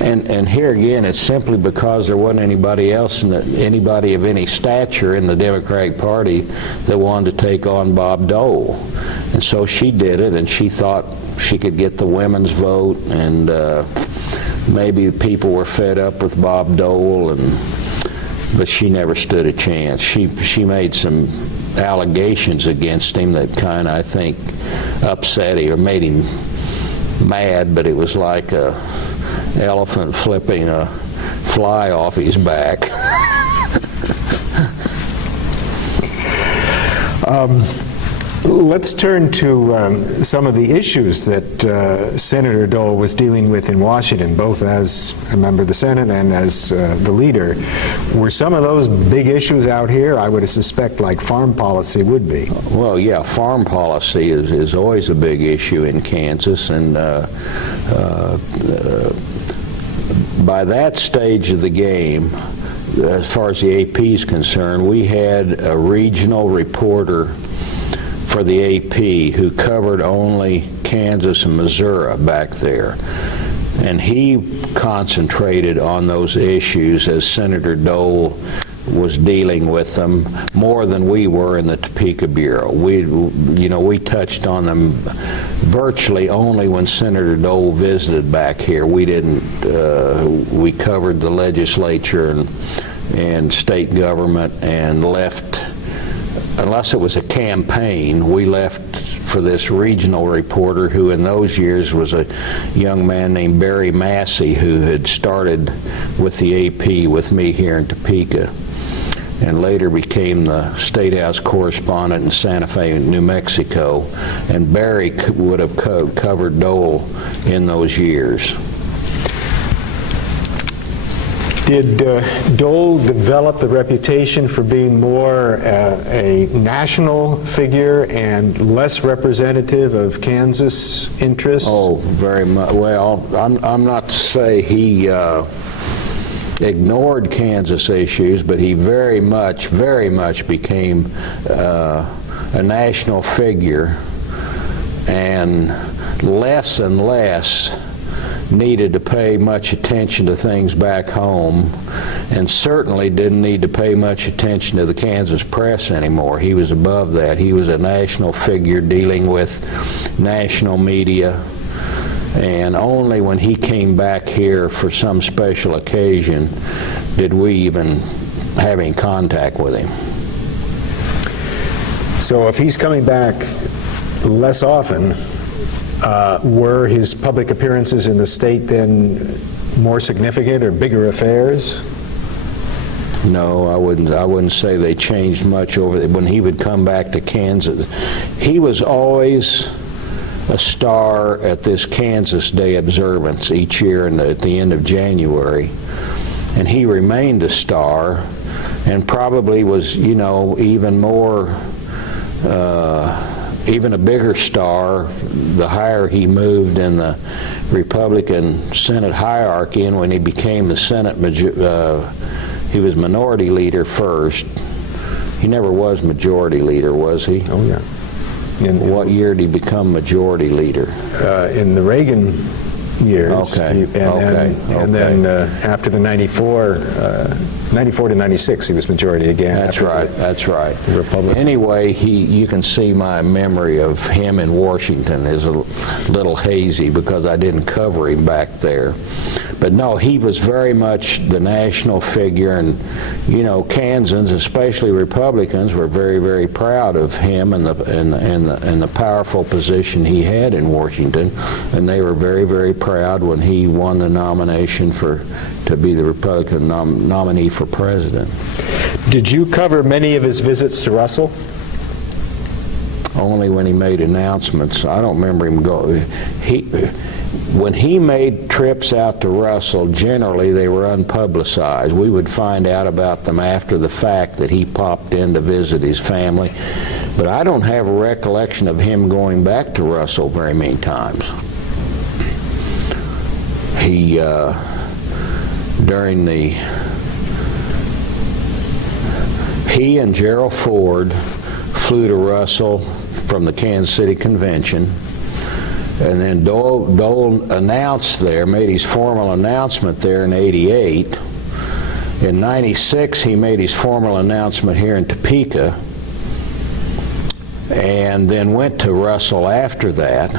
and here again, it's simply because there wasn't anybody else, anybody of any stature in the Democratic Party that wanted to take on Bob Dole. And so she did it, and she thought she could get the women's vote, and maybe people were fed up with Bob Dole, but she never stood a chance. She made some allegations against him that kind of, I think, upset him or made him mad, but it was like a elephant flipping a fly off his back. Let's turn to some of the issues that Senator Dole was dealing with in Washington, both as a member of the Senate and as the leader. Were some of those big issues out here? I would suspect like farm policy would be. Well, yeah, farm policy is always a big issue in Kansas, and by that stage of the game, as far as the AP is concerned, we had a regional reporter for the AP who covered only Kansas and Missouri back there. And he concentrated on those issues as Senator Dole was dealing with them more than we were in the Topeka Bureau. We touched on them virtually only when Senator Dole visited back here. We didn't, we covered the legislature and state government and left, unless it was a campaign, we left for this regional reporter who in those years was a young man named Barry Massey, who had started with the AP with me here in Topeka. and later became the State House correspondent in Santa Fe, New Mexico. And Barry would have covered Dole in those years. Did Dole develop the reputation for being more a national figure and less representative of Kansas interests? Oh, very much. Well, I'm not to say he ignored Kansas issues, but he very much became a national figure, and less needed to pay much attention to things back home, and certainly didn't need to pay much attention to the Kansas press anymore. He was above that. He was a national figure dealing with national media, and only when he came back here for some special occasion did we even have any contact with him. So if he's coming back less often, were his public appearances in the state then more significant or bigger affairs? No, I wouldn't say they changed much when he would come back to Kansas. He was always a star at this Kansas Day observance each year at the end of January, and he remained a star, and probably was, even more. Even a bigger star the higher he moved in the Republican Senate hierarchy, and when he became the Senate, he was minority leader first. He never was majority leader, was he? Oh, yeah. What year did he become majority leader? In the Reagan years. Okay. Then after the 94 to 96, he was majority again. That's right. Republican. Anyway, you can see my memory of him in Washington is a little hazy because I didn't cover him back there. But no, he was very much the national figure, and Kansans, especially Republicans, were very, very proud of him and the powerful position he had in Washington, and they were very, very proud when he won the nomination to be the Republican nominee for president. Did you cover many of his visits to Russell? Only when he made announcements. I don't remember him going. When he made trips out to Russell, generally they were unpublicized. We would find out about them after the fact that he popped in to visit his family. But I don't have a recollection of him going back to Russell very many times. He and Gerald Ford flew to Russell from the Kansas City Convention, and then Dole announced there, made his formal announcement there in '88. In '96, he made his formal announcement here in Topeka, and then went to Russell after that.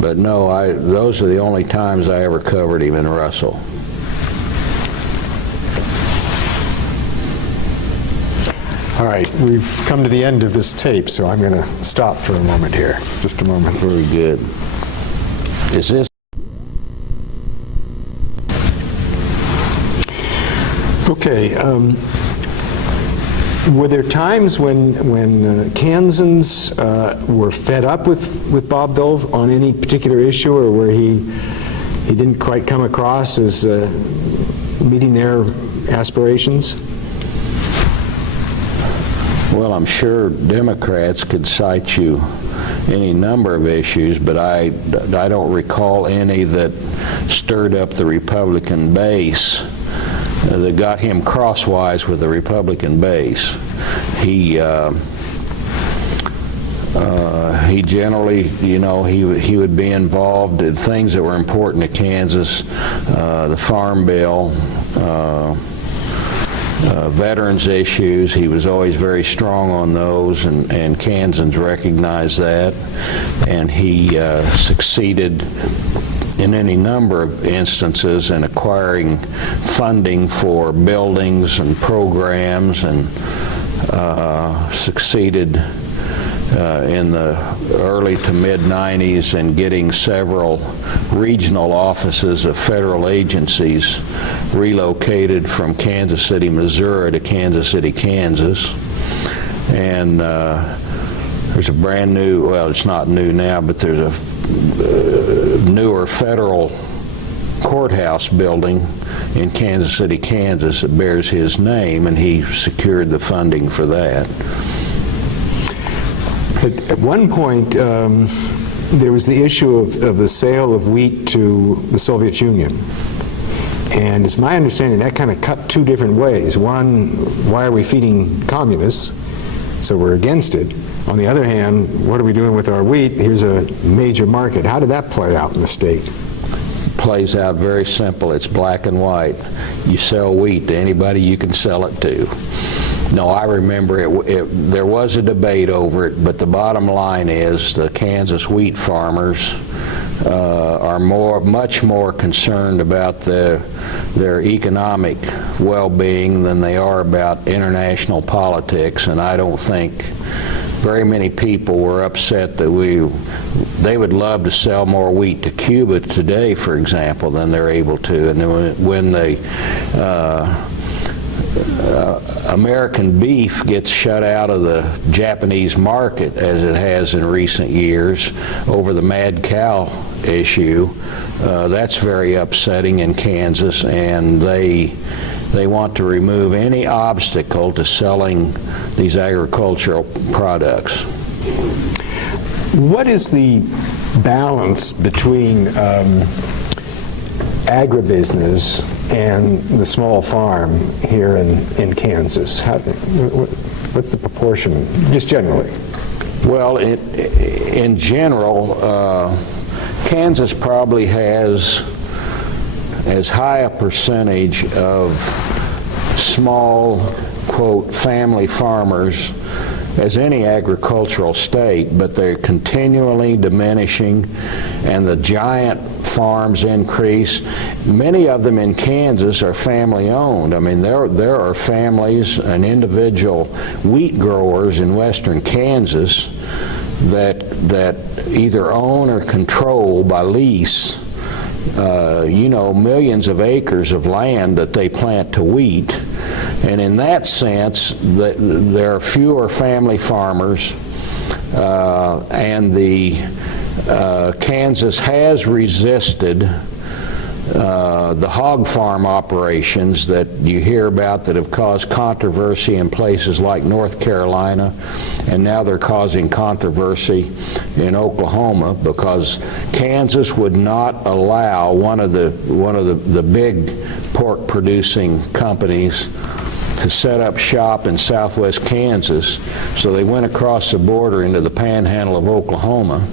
But no, those are the only times I ever covered him in Russell. All right, we've come to the end of this tape, so I'm going to stop for a moment here. Just a moment. Very good. Is this? Okay. Were there times when Kansans were fed up with Bob Dole on any particular issue, or where he didn't quite come across as meeting their aspirations? Well, I'm sure Democrats could cite you any number of issues, but I don't recall any that stirred up the Republican base that got him crosswise with the Republican base. He generally, he would be involved in things that were important to Kansas, the Farm Bill, veterans issues. He was always very strong on those, and Kansans recognized that, and he succeeded in any number of instances in acquiring funding for buildings and programs, and succeeded in the early to mid-90s and getting several regional offices of federal agencies relocated from Kansas City, Missouri to Kansas City, Kansas. And there's a brand new, well, it's not new now, but there's a newer federal courthouse building in Kansas City, Kansas that bears his name, and he secured the funding for that. At one point, there was the issue of the sale of wheat to the Soviet Union. And it's my understanding that kind of cut two different ways. One, why are we feeding communists? So we're against it. On the other hand, what are we doing with our wheat? Here's a major market. How did that play out in the state? Plays out very simple. It's black and white. You sell wheat to anybody you can sell it to. No, I remember there was a debate over it, but the bottom line is the Kansas wheat farmers are much more concerned about their economic well-being than they are about international politics, and I don't think very many people were upset that they would love to sell more wheat to Cuba today, for example, than they're able to. And then when American beef gets shut out of the Japanese market, as it has in recent years, over the mad cow issue, that's very upsetting in Kansas, and they want to remove any obstacle to selling these agricultural products. What is the balance between agribusiness and the small farm here in Kansas? What's the proportion, just generally? Well, in general, Kansas probably has as high a percentage of small, quote, family farmers as any agricultural state, but they're continually diminishing, and the giant farms increase. Many of them in Kansas are family owned. I mean, there are families and individual wheat growers in western Kansas that either own or control by lease millions of acres of land that they plant to wheat. And in that sense, there are fewer family farmers, and Kansas has resisted the hog farm operations that you hear about that have caused controversy in places like North Carolina, and now they're causing controversy in Oklahoma because Kansas would not allow one of the big pork producing companies to set up shop in southwest Kansas, so they went across the border into the panhandle of Oklahoma.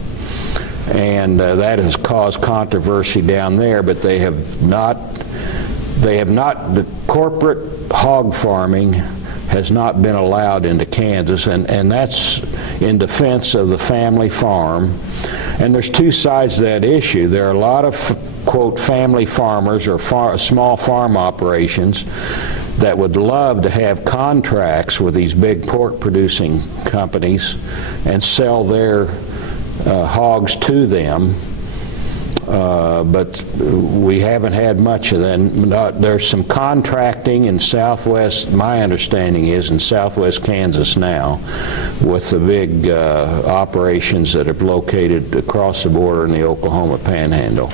And that has caused controversy down there, but the corporate hog farming has not been allowed into Kansas, and that's in defense of the family farm. And there's two sides to that issue. There are a lot of, quote, family farmers or small farm operations that would love to have contracts with these big pork producing companies and sell their hogs to them, but we haven't had much of that. There's some contracting in southwest, my understanding is, in southwest Kansas now, with the big operations that are located across the border in the Oklahoma Panhandle.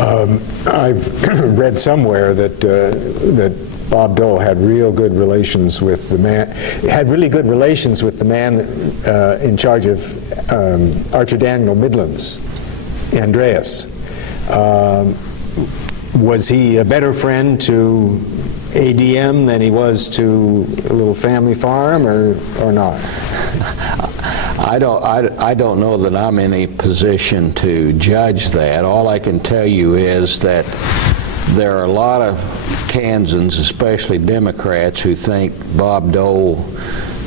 I've read somewhere that Bob Dole had really good relations with the man in charge of Archer Daniel Midlands, Andreas. Was he a better friend to ADM than he was to a little family farm, or not? I don't know that I'm in a position to judge that. All I can tell you is that there are a lot of Kansans, especially Democrats, who think Bob Dole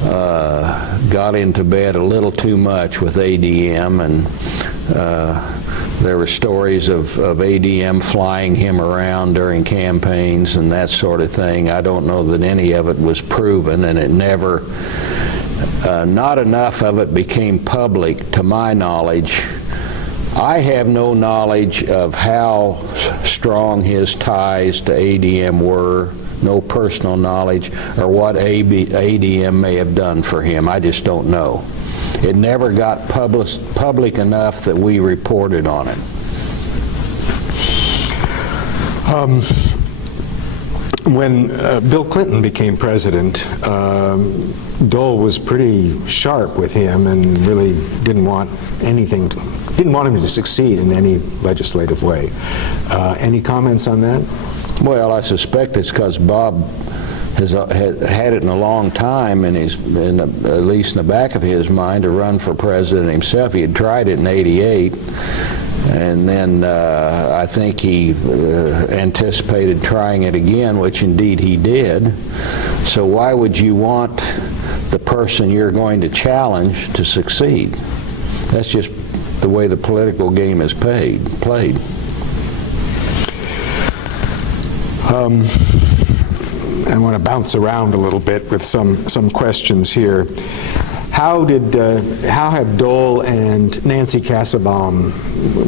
got into bed a little too much with ADM and There were stories of ADM flying him around during campaigns and that sort of thing. I don't know that any of it was proven, and it never, not enough of it became public to my knowledge. I have no knowledge of how strong his ties to ADM were, no personal knowledge, or what ADM may have done for him. I just don't know. It never got public enough that we reported on it. When Bill Clinton became president, Dole was pretty sharp with him and really didn't want him to succeed in any legislative way. Any comments on that? Well, I suspect it's because Bob has had it in a long time, and at least in the back of his mind, to run for president himself. He had tried it in '88, and then I think he anticipated trying it again, which indeed he did. So why would you want the person you're going to challenge to succeed? That's just the way the political game is played. I want to bounce around a little bit with some questions here. How have Dole and Nancy Kassebaum,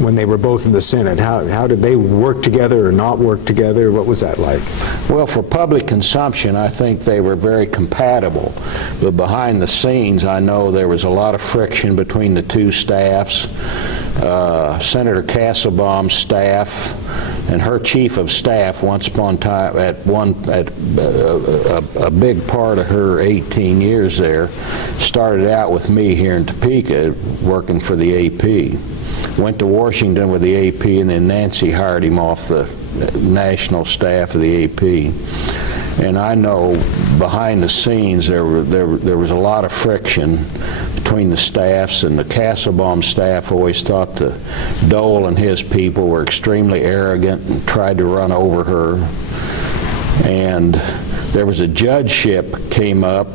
when they were both in the Senate, how did they work together or not work together? What was that like? Well, for public consumption, I think they were very compatible. But behind the scenes, I know there was a lot of friction between the two staffs. Senator Kassebaum's staff and her chief of staff, once upon a time, at a big part of her 18 years there, started out with me here in Topeka working for the AP. Went to Washington with the AP, and then Nancy hired him off the national staff of the AP. And I know behind the scenes there was a lot of friction between the staffs, and the Kassebaum staff always thought that Dole and his people were extremely arrogant and tried to run over her. And there was a judgeship came up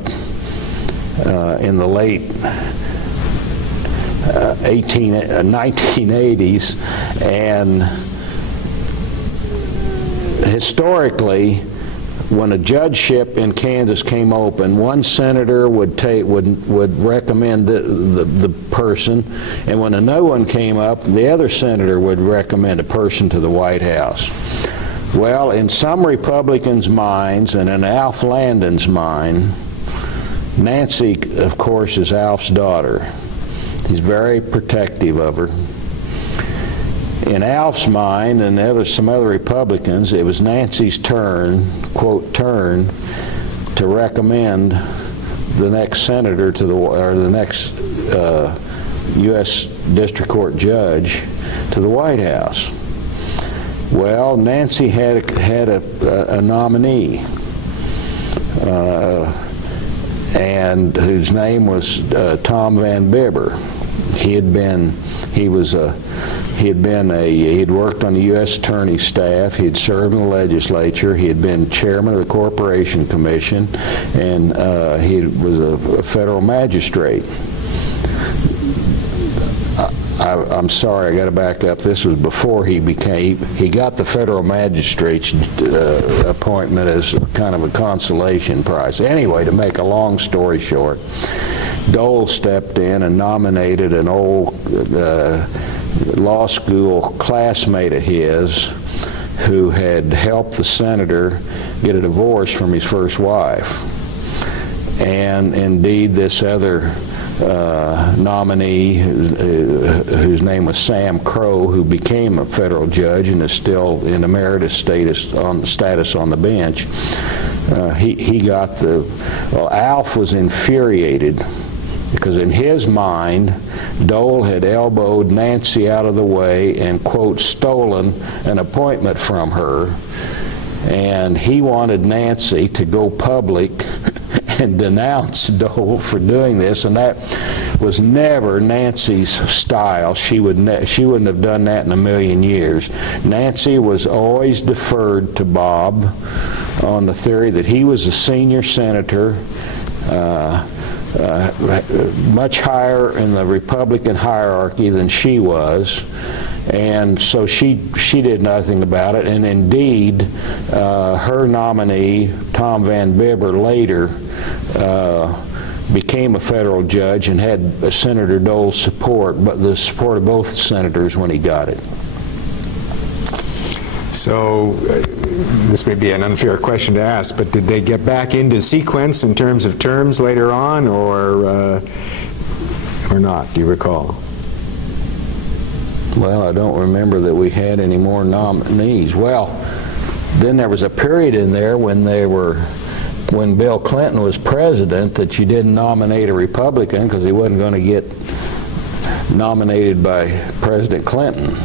in the late 1980s, and historically, when a judgeship in Kansas came open, one senator would recommend the person, and when a new one came up, the other senator would recommend a person to the White House. Well, in some Republicans' minds, and in Alf Landon's mind, Nancy, of course, is Alf's daughter. He's very protective of her. In Alf's mind and some other Republicans, it was Nancy's turn, quote, turn, to recommend the next senator to the next U.S. District Court judge to the White House. Well, Nancy had a nominee, and whose name was Tom Van Bibber. He had worked on the U.S. Attorney's staff. He had served in the legislature. He had been chairman of the Corporation Commission, and he was a federal magistrate. I'm sorry, I got to back up. This was before he got the federal magistrate's appointment as kind of a consolation prize. Anyway, to make a long story short, Dole stepped in and nominated an old law school classmate of his who had helped the senator get a divorce from his first wife. And indeed, this other nominee, whose name was Sam Crow, who became a federal judge and is still in emeritus status on the bench, he got Alf was infuriated because in his mind, Dole had elbowed Nancy out of the way and, quote, stolen an appointment from her, and he wanted Nancy to go public and denounce Dole for doing this, and that was never Nancy's style. She wouldn't have done that in a million years. Nancy was always deferred to Bob on the theory that he was a senior senator, much higher in the Republican hierarchy than she was, And so she did nothing about it, and indeed, her nominee, Tom Van Bibber, later became a federal judge and had Senator Dole's support, but the support of both senators when he got it. So this may be an unfair question to ask, but did they get back into sequence in terms of terms later on, or not? Do you recall? Well, I don't remember that we had any more nominees. Well, then there was a period in there when Bill Clinton was president that you didn't nominate a Republican because he wasn't going to get nominated by President Clinton.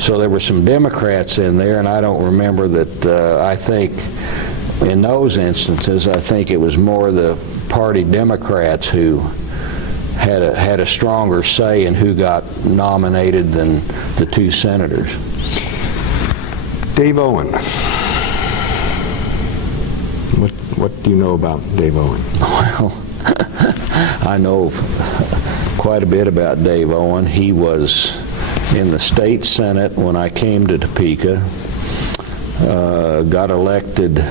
So there were some Democrats in there, and I don't remember that. I think in those instances, I think it was more the party Democrats who had a stronger say in who got nominated than the two senators. Dave Owen. What do you know about Dave Owen? Well, I know quite a bit about Dave Owen. He was in the state senate when I came to Topeka, got elected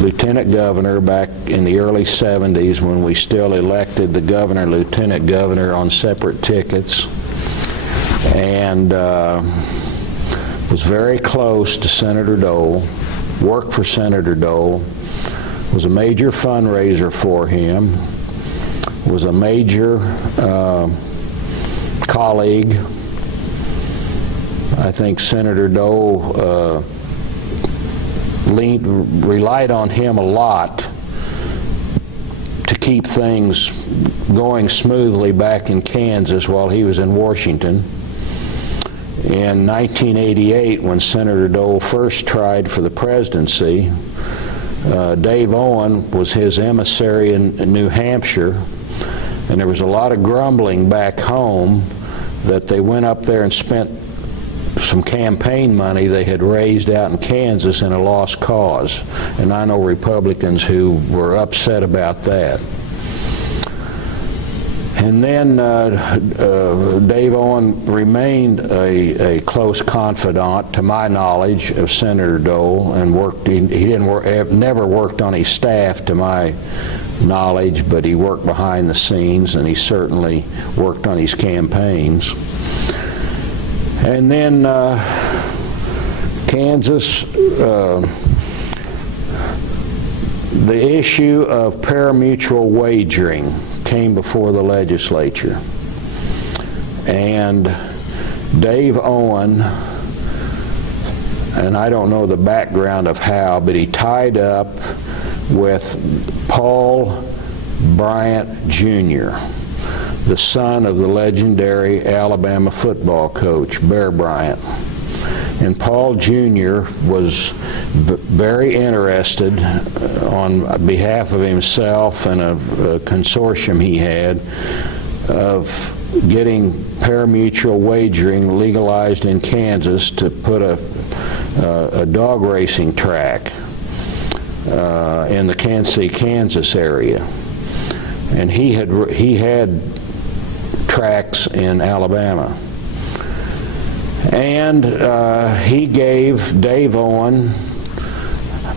lieutenant governor back in the early 70s when we still elected the governor and lieutenant governor on separate tickets, and was very close to Senator Dole, worked for Senator Dole, was a major fundraiser for him, was a major colleague. I think Senator Dole relied on him a lot to keep things going smoothly back in Kansas while he was in Washington. In 1988, when Senator Dole first tried for the presidency, Dave Owen was his emissary in New Hampshire, and there was a lot of grumbling back home that they went up there and spent some campaign money they had raised out in Kansas in a lost cause. And I know Republicans who were upset about that. And then Dave Owen remained a close confidant, to my knowledge, of Senator Dole, and worked. He never worked on his staff, to my knowledge, but he worked behind the scenes, and he certainly worked on his campaigns. And then Kansas, the issue of parimutuel wagering came before the legislature. And Dave Owen, and I don't know the background of how, but he tied up with Paul Bryant Jr., the son of the legendary Alabama football coach, Bear Bryant. And Paul Jr. was very interested on behalf of himself and a consortium he had of getting parimutuel wagering legalized in Kansas to put a dog racing track in the Kansas City, Kansas area. And he had tracks in Alabama. And he gave Dave Owen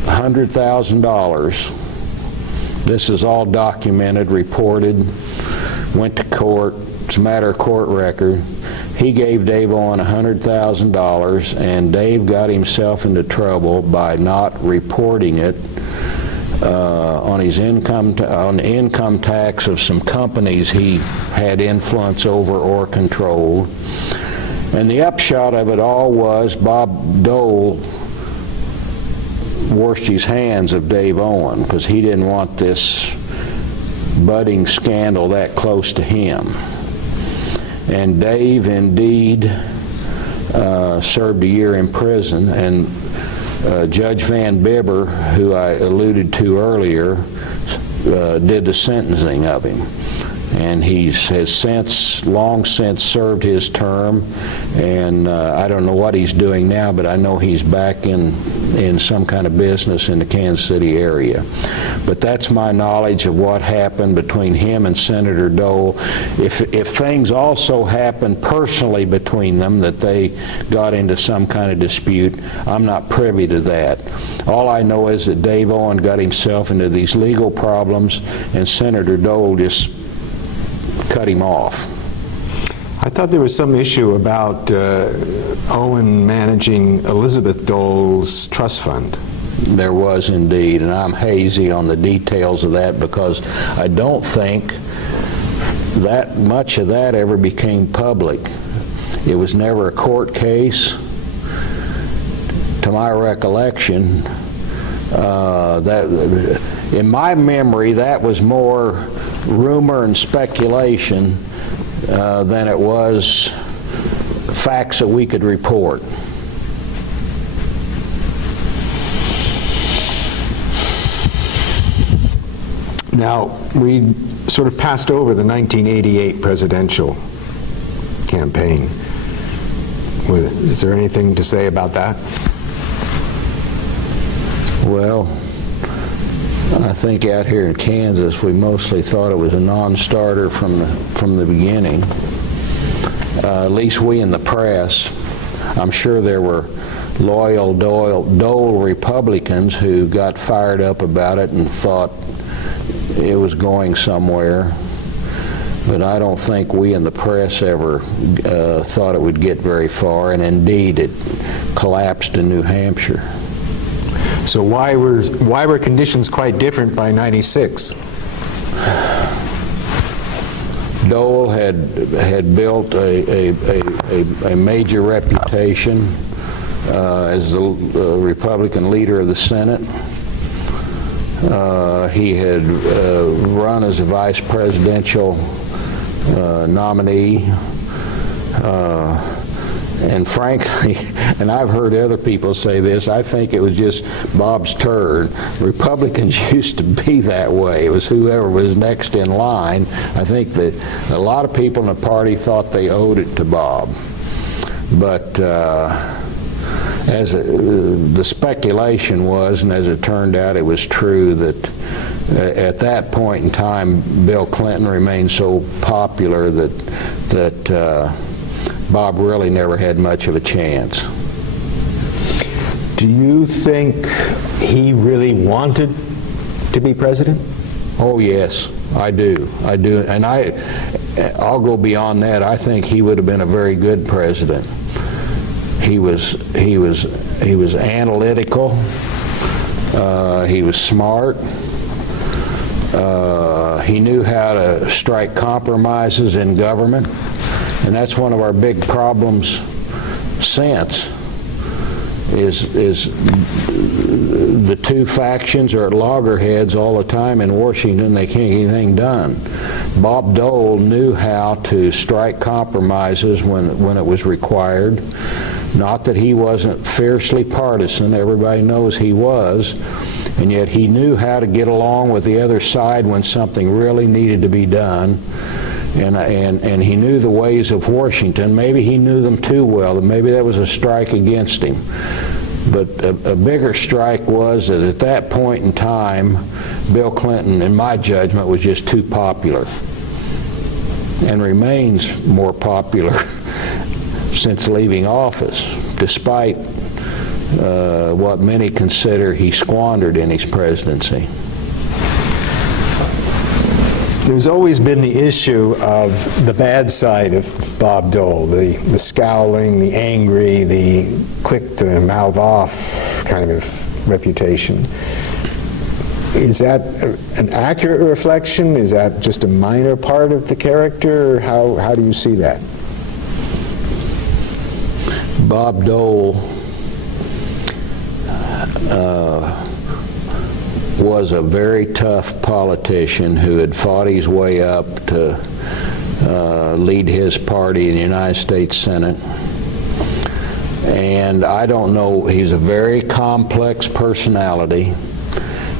$100,000. This is all documented, reported, went to court. It's a matter of court record. He gave Dave Owen $100,000, and Dave got himself into trouble by not reporting it on his income tax of some companies he had influence over or controlled. And the upshot of it all was Bob Dole washed his hands of Dave Owen because he didn't want this budding scandal that close to him. And Dave indeed served a year in prison, and Judge Van Bibber, who I alluded to earlier, did the sentencing of him. and has long since served his term, and I don't know what he's doing now, but I know he's back in some kind of business in the Kansas City area. But that's my knowledge of what happened between him and Senator Dole. If things also happened personally between them, that they got into some kind of dispute, I'm not privy to that. All I know is that Dave Owen got himself into these legal problems, and Senator Dole just cut him off. I thought there was some issue about Owen managing Elizabeth Dole's trust fund. There was indeed, and I'm hazy on the details of that because I don't think that much of that ever became public. It was never a court case, to my recollection. That, in my memory, that was more rumor and speculation than it was facts that we could report. Now, we sort of passed over the 1988 presidential campaign. Is there anything to say about that? Well, I think out here in Kansas, we mostly thought it was a non-starter from the beginning. At least we in the press. I'm sure there were loyal Dole Republicans who got fired up about it and thought it was going somewhere. But I don't think we in the press ever thought it would get very far, and indeed it collapsed in New Hampshire. So why were conditions quite different by '96? Dole had built a major reputation as the Republican leader of the Senate. He had run as a vice presidential nominee. And frankly, and I've heard other people say this, I think it was just Bob's turn. Republicans used to be that way. It was whoever was next in line. I think that a lot of people in the party thought they owed it to Bob. But the speculation was, and as it turned out it was true, that at that point in time Bill Clinton remained so popular that Bob really never had much of a chance. Do you think he really wanted to be president? Oh yes, I do. And I'll go beyond that. I think he would have been a very good president. He was analytical. He was smart. He knew how to strike compromises in government. And that's one of our big problems since, is the two factions are at loggerheads all the time in Washington. They can't get anything done. Bob Dole knew how to strike compromises when it was required. Not that he wasn't fiercely partisan. Everybody knows he was. And yet he knew how to get along with the other side when something really needed to be done. And he knew the ways of Washington. Maybe he knew them too well, and maybe that was a strike against him. But a bigger strike was that at that point in time, Bill Clinton, in my judgment, was just too popular, and remains more popular since leaving office, despite what many consider he squandered in his presidency. There's always been the issue of the bad side of Bob Dole, the scowling, the angry, the quick to mouth off kind of reputation. Is that an accurate reflection? Is that just a minor part of the character? Or how do you see that? Bob Dole was a very tough politician who had fought his way up to lead his party in the United States Senate. And I don't know, he's a very complex personality.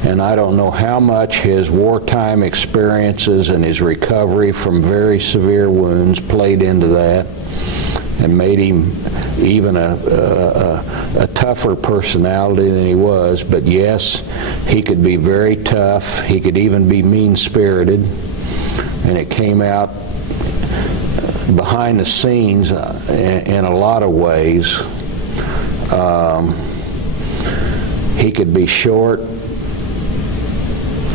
And I don't know how much his wartime experiences and his recovery from very severe wounds played into that and made him even a tougher personality than he was. But yes, he could be very tough. He could even be mean-spirited. And it came out behind the scenes in a lot of ways. He could be short.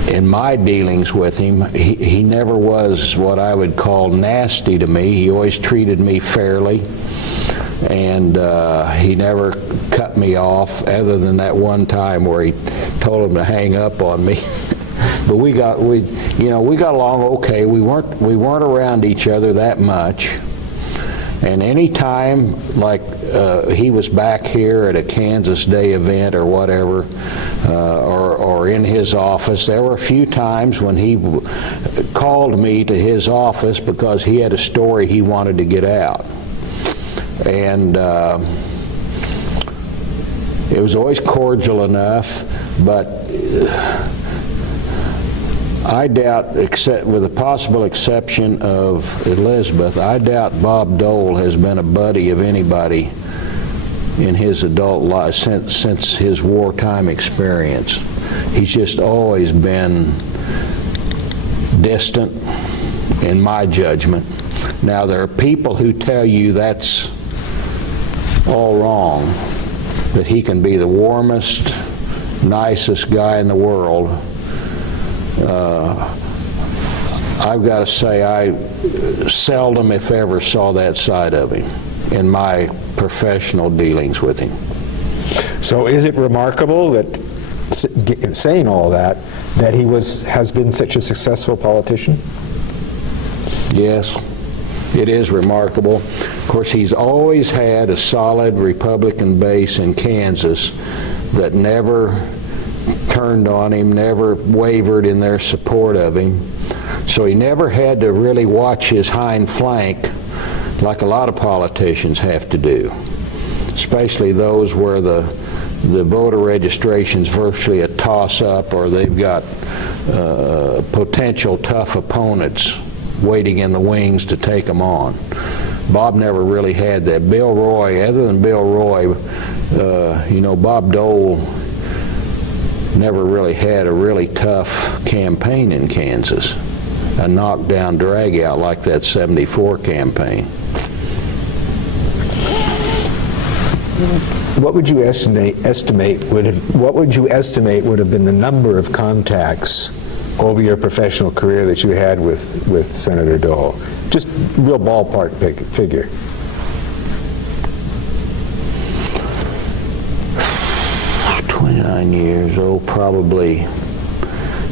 In my dealings with him, he never was what I would call nasty to me. He always treated me fairly, and he never cut me off, other than that one time where he told him to hang up on me. But we got along okay. We weren't around each other that much. And any time, like he was back here at a Kansas Day event or whatever, or in his office, there were a few times when he called me to his office because he had a story he wanted to get out. And it was always cordial enough, but I doubt, except with the possible exception of Elizabeth, I doubt Bob Dole has been a buddy of anybody in his adult life since his wartime experience. He's just always been distant, in my judgment. Now, there are people who tell you that's all wrong, that he can be the warmest, nicest guy in the world. I've got to say, I seldom, if ever, saw that side of him in my professional dealings with him. So is it remarkable that, saying all that he has been such a successful politician? Yes, it is remarkable. Of course, he's always had a solid Republican base in Kansas that never turned on him, never wavered in their support of him. So he never had to really watch his hind flank like a lot of politicians have to do, especially those where the voter registration's virtually a toss-up, or they've got potential tough opponents waiting in the wings to take them on. Bob never really had that. Bill Roy, other than Bill Roy, Bob Dole never really had a really tough campaign in Kansas, a knockdown, drag-out like that '74 campaign. What would you estimate would have been the number of contacts over your professional career that you had with Senator Dole? Just real ballpark figure. Years old, probably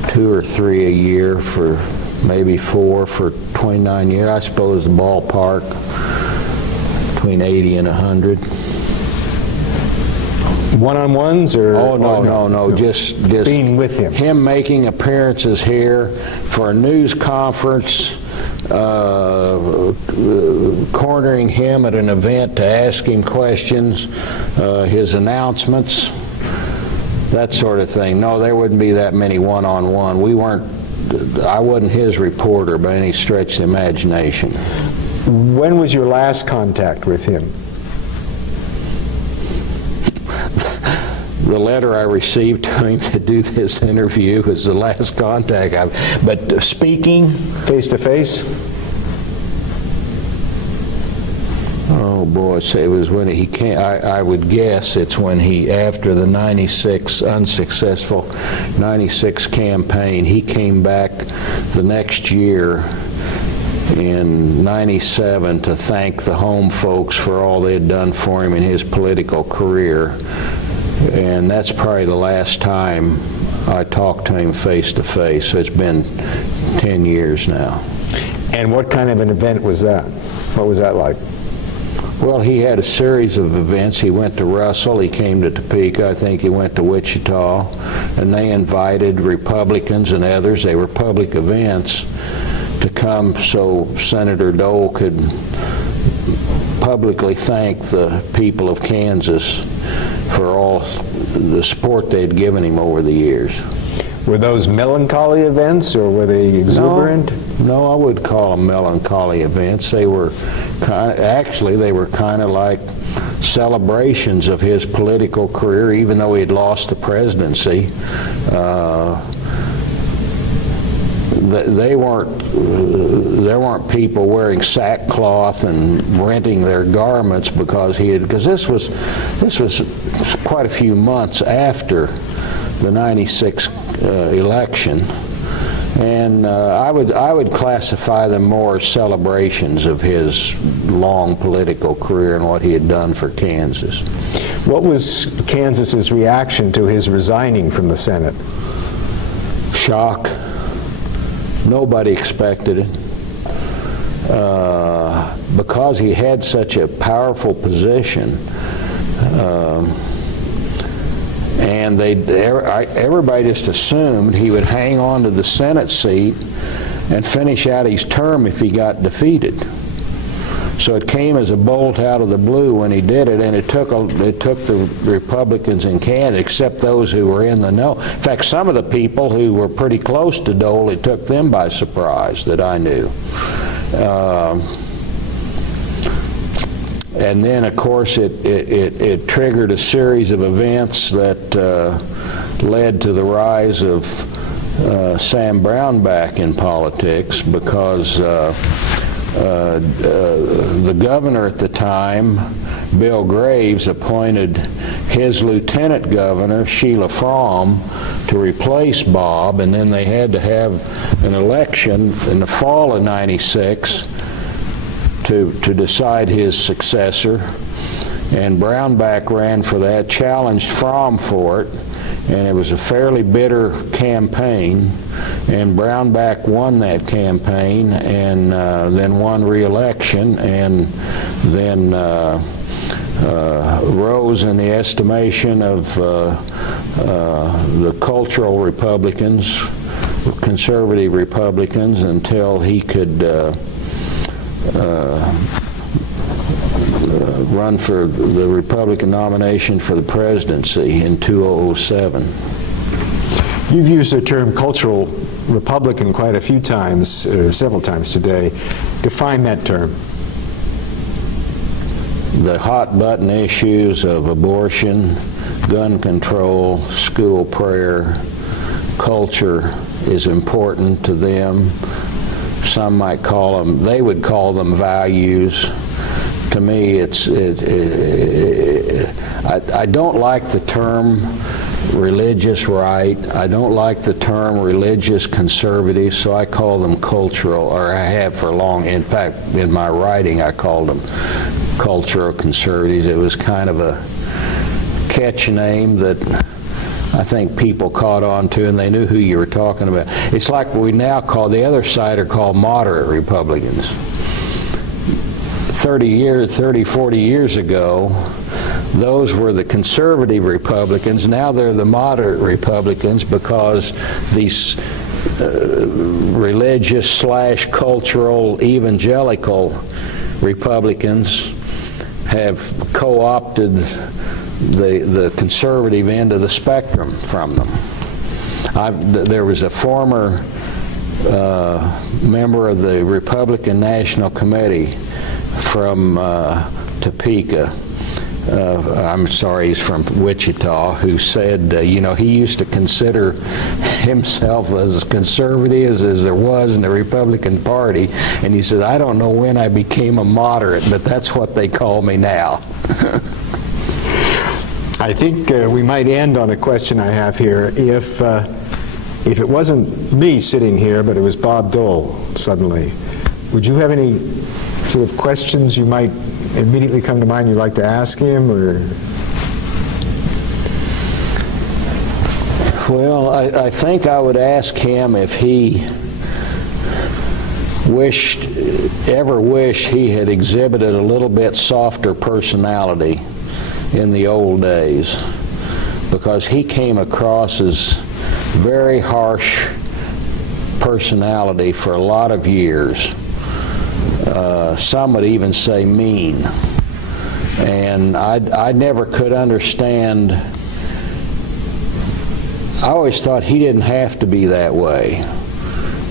2 or 3 a year, for maybe 4 for 29 years. I suppose the ballpark between 80 and 100. One-on-ones, or? Oh, no. Just being with him. Him making appearances here for a news conference, cornering him at an event to ask him questions, his announcements, that sort of thing. No, there wouldn't be that many one-on-one. I wasn't his reporter by any stretch of the imagination. When was your last contact with him? The letter I received to him to do this interview was the last contact but speaking face to face? Oh boy, it was when he came. I would guess it's when after the unsuccessful 96 campaign, he came back the next year in 97 to thank the home folks for all they had done for him in his political career. And that's probably the last time I talked to him face to face. So it's been 10 years now. And what kind of an event was that? What was that like? Well, he had a series of events. He went to Russell, he came to Topeka, I think he went to Wichita, and they invited Republicans and others, they were public events, to come so Senator Dole could publicly thank the people of Kansas for all the support they had given him over the years. Were those melancholy events, or were they exuberant? No, I would call them melancholy events. They were actually they were kind of like celebrations of his political career, even though he had lost the presidency. There weren't people wearing sackcloth and renting their garments because this was quite a few months after the '96 election, and I would classify them more as celebrations of his long political career and what he had done for Kansas. What was Kansas's reaction to his resigning from the Senate? Shock. Nobody expected it. Because he had such a powerful position, and everybody just assumed he would hang on to the Senate seat and finish out his term if he got defeated. So it came as a bolt out of the blue when he did it, and it took the Republicans in Kansas, except those who were in the know. In fact, some of the people who were pretty close to Dole, it took them by surprise that I knew. And then, of course, it triggered a series of events that led to the rise of Sam Brownback in politics, because the governor at the time, Bill Graves, appointed his lieutenant governor, Sheila Fromm, to replace Bob, and then they had to have an election in the fall of '96 to decide his successor, and Brownback ran for that, challenged Fromm for it, and it was a fairly bitter campaign, and Brownback won that campaign, and then won re-election, and then rose in the estimation of the cultural Republicans, conservative Republicans, until he could run for the Republican nomination for the presidency in 2007. You've used the term cultural Republican quite a few times, or several times today. Define that term. The hot button issues of abortion, gun control, school prayer, culture is important to them. Some might call them, they would call them values. To me, I don't like the term religious right. I don't like the term religious conservative, so I call them cultural, or I have for long. In fact, in my writing, I called them cultural conservatives. It was kind of a catch name that I think people caught on to, and they knew who you were talking about. It's like we now call, the other side are called moderate Republicans. 30, 40 years ago, those were the conservative Republicans. Now they're the moderate Republicans, because these religious / cultural evangelical Republicans have co-opted the conservative end of the spectrum from them. There was a former member of the Republican National Committee from Topeka, I'm sorry, he's from Wichita, who said, he used to consider himself as conservative as there was in the Republican Party, and he said, I don't know when I became a moderate, but that's what they call me now. I think we might end on a question I have here. If it wasn't me sitting here, but it was Bob Dole suddenly, would you have any sort of questions you might immediately come to mind you'd like to ask him, or? Well, I think I would ask him if he ever wished he had exhibited a little bit softer personality in the old days, because he came across as very harsh personality for a lot of years. Some would even say mean. And I never could understand I always thought he didn't have to be that way.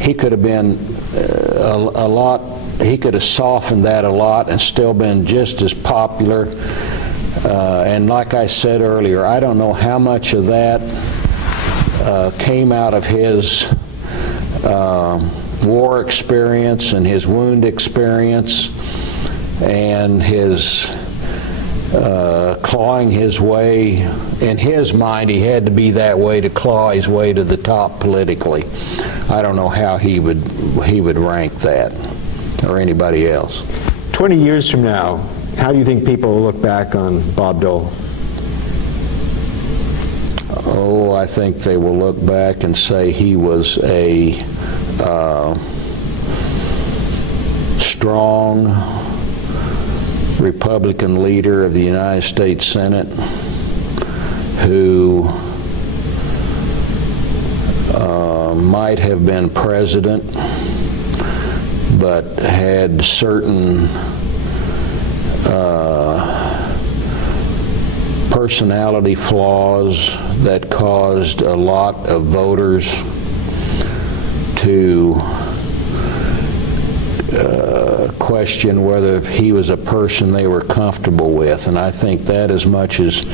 He could have been a lot, he could have softened that a lot and still been just as popular. And like I said earlier, I don't know how much of that came out of his war experience and his wound experience and his clawing his way. In his mind, he had to be that way to claw his way to the top politically. I don't know how he would rank that, or anybody else. 20 years from now, how do you think people will look back on Bob Dole? Oh, I think they will look back and say he was a strong Republican leader of the United States Senate who might have been president, but had certain personality flaws that caused a lot of voters to question whether he was a person they were comfortable with. And I think that, as much as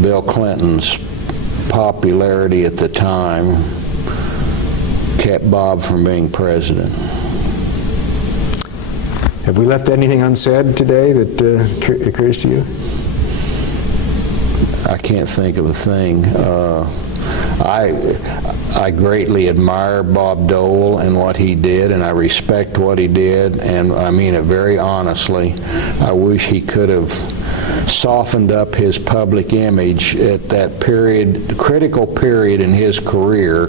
Bill Clinton's popularity at the time, kept Bob from being president. Have we left anything unsaid today that occurs to you? I can't think of a thing. I greatly admire Bob Dole and what he did, and I respect what he did, and I mean it very honestly. I wish he could have softened up his public image at that period, critical period in his career,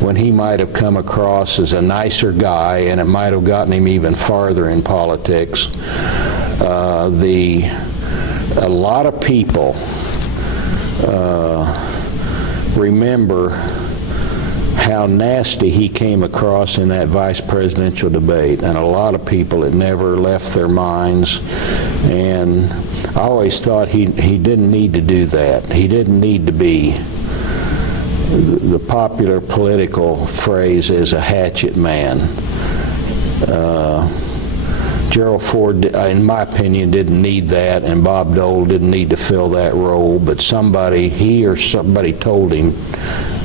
when he might have come across as a nicer guy, and it might have gotten him even farther in politics. A lot of people remember how nasty he came across in that vice presidential debate, and a lot of people, it never left their minds. And I always thought he didn't need to do that. He didn't need to be, the popular political phrase is, a hatchet man. Gerald Ford, in my opinion, didn't need that, and Bob Dole didn't need to fill that role, but somebody, he or somebody told him,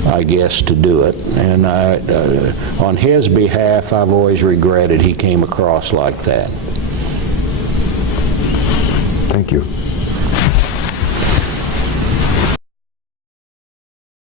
I guess, to do it. And on his behalf, I've always regretted he came across like that. Thank you.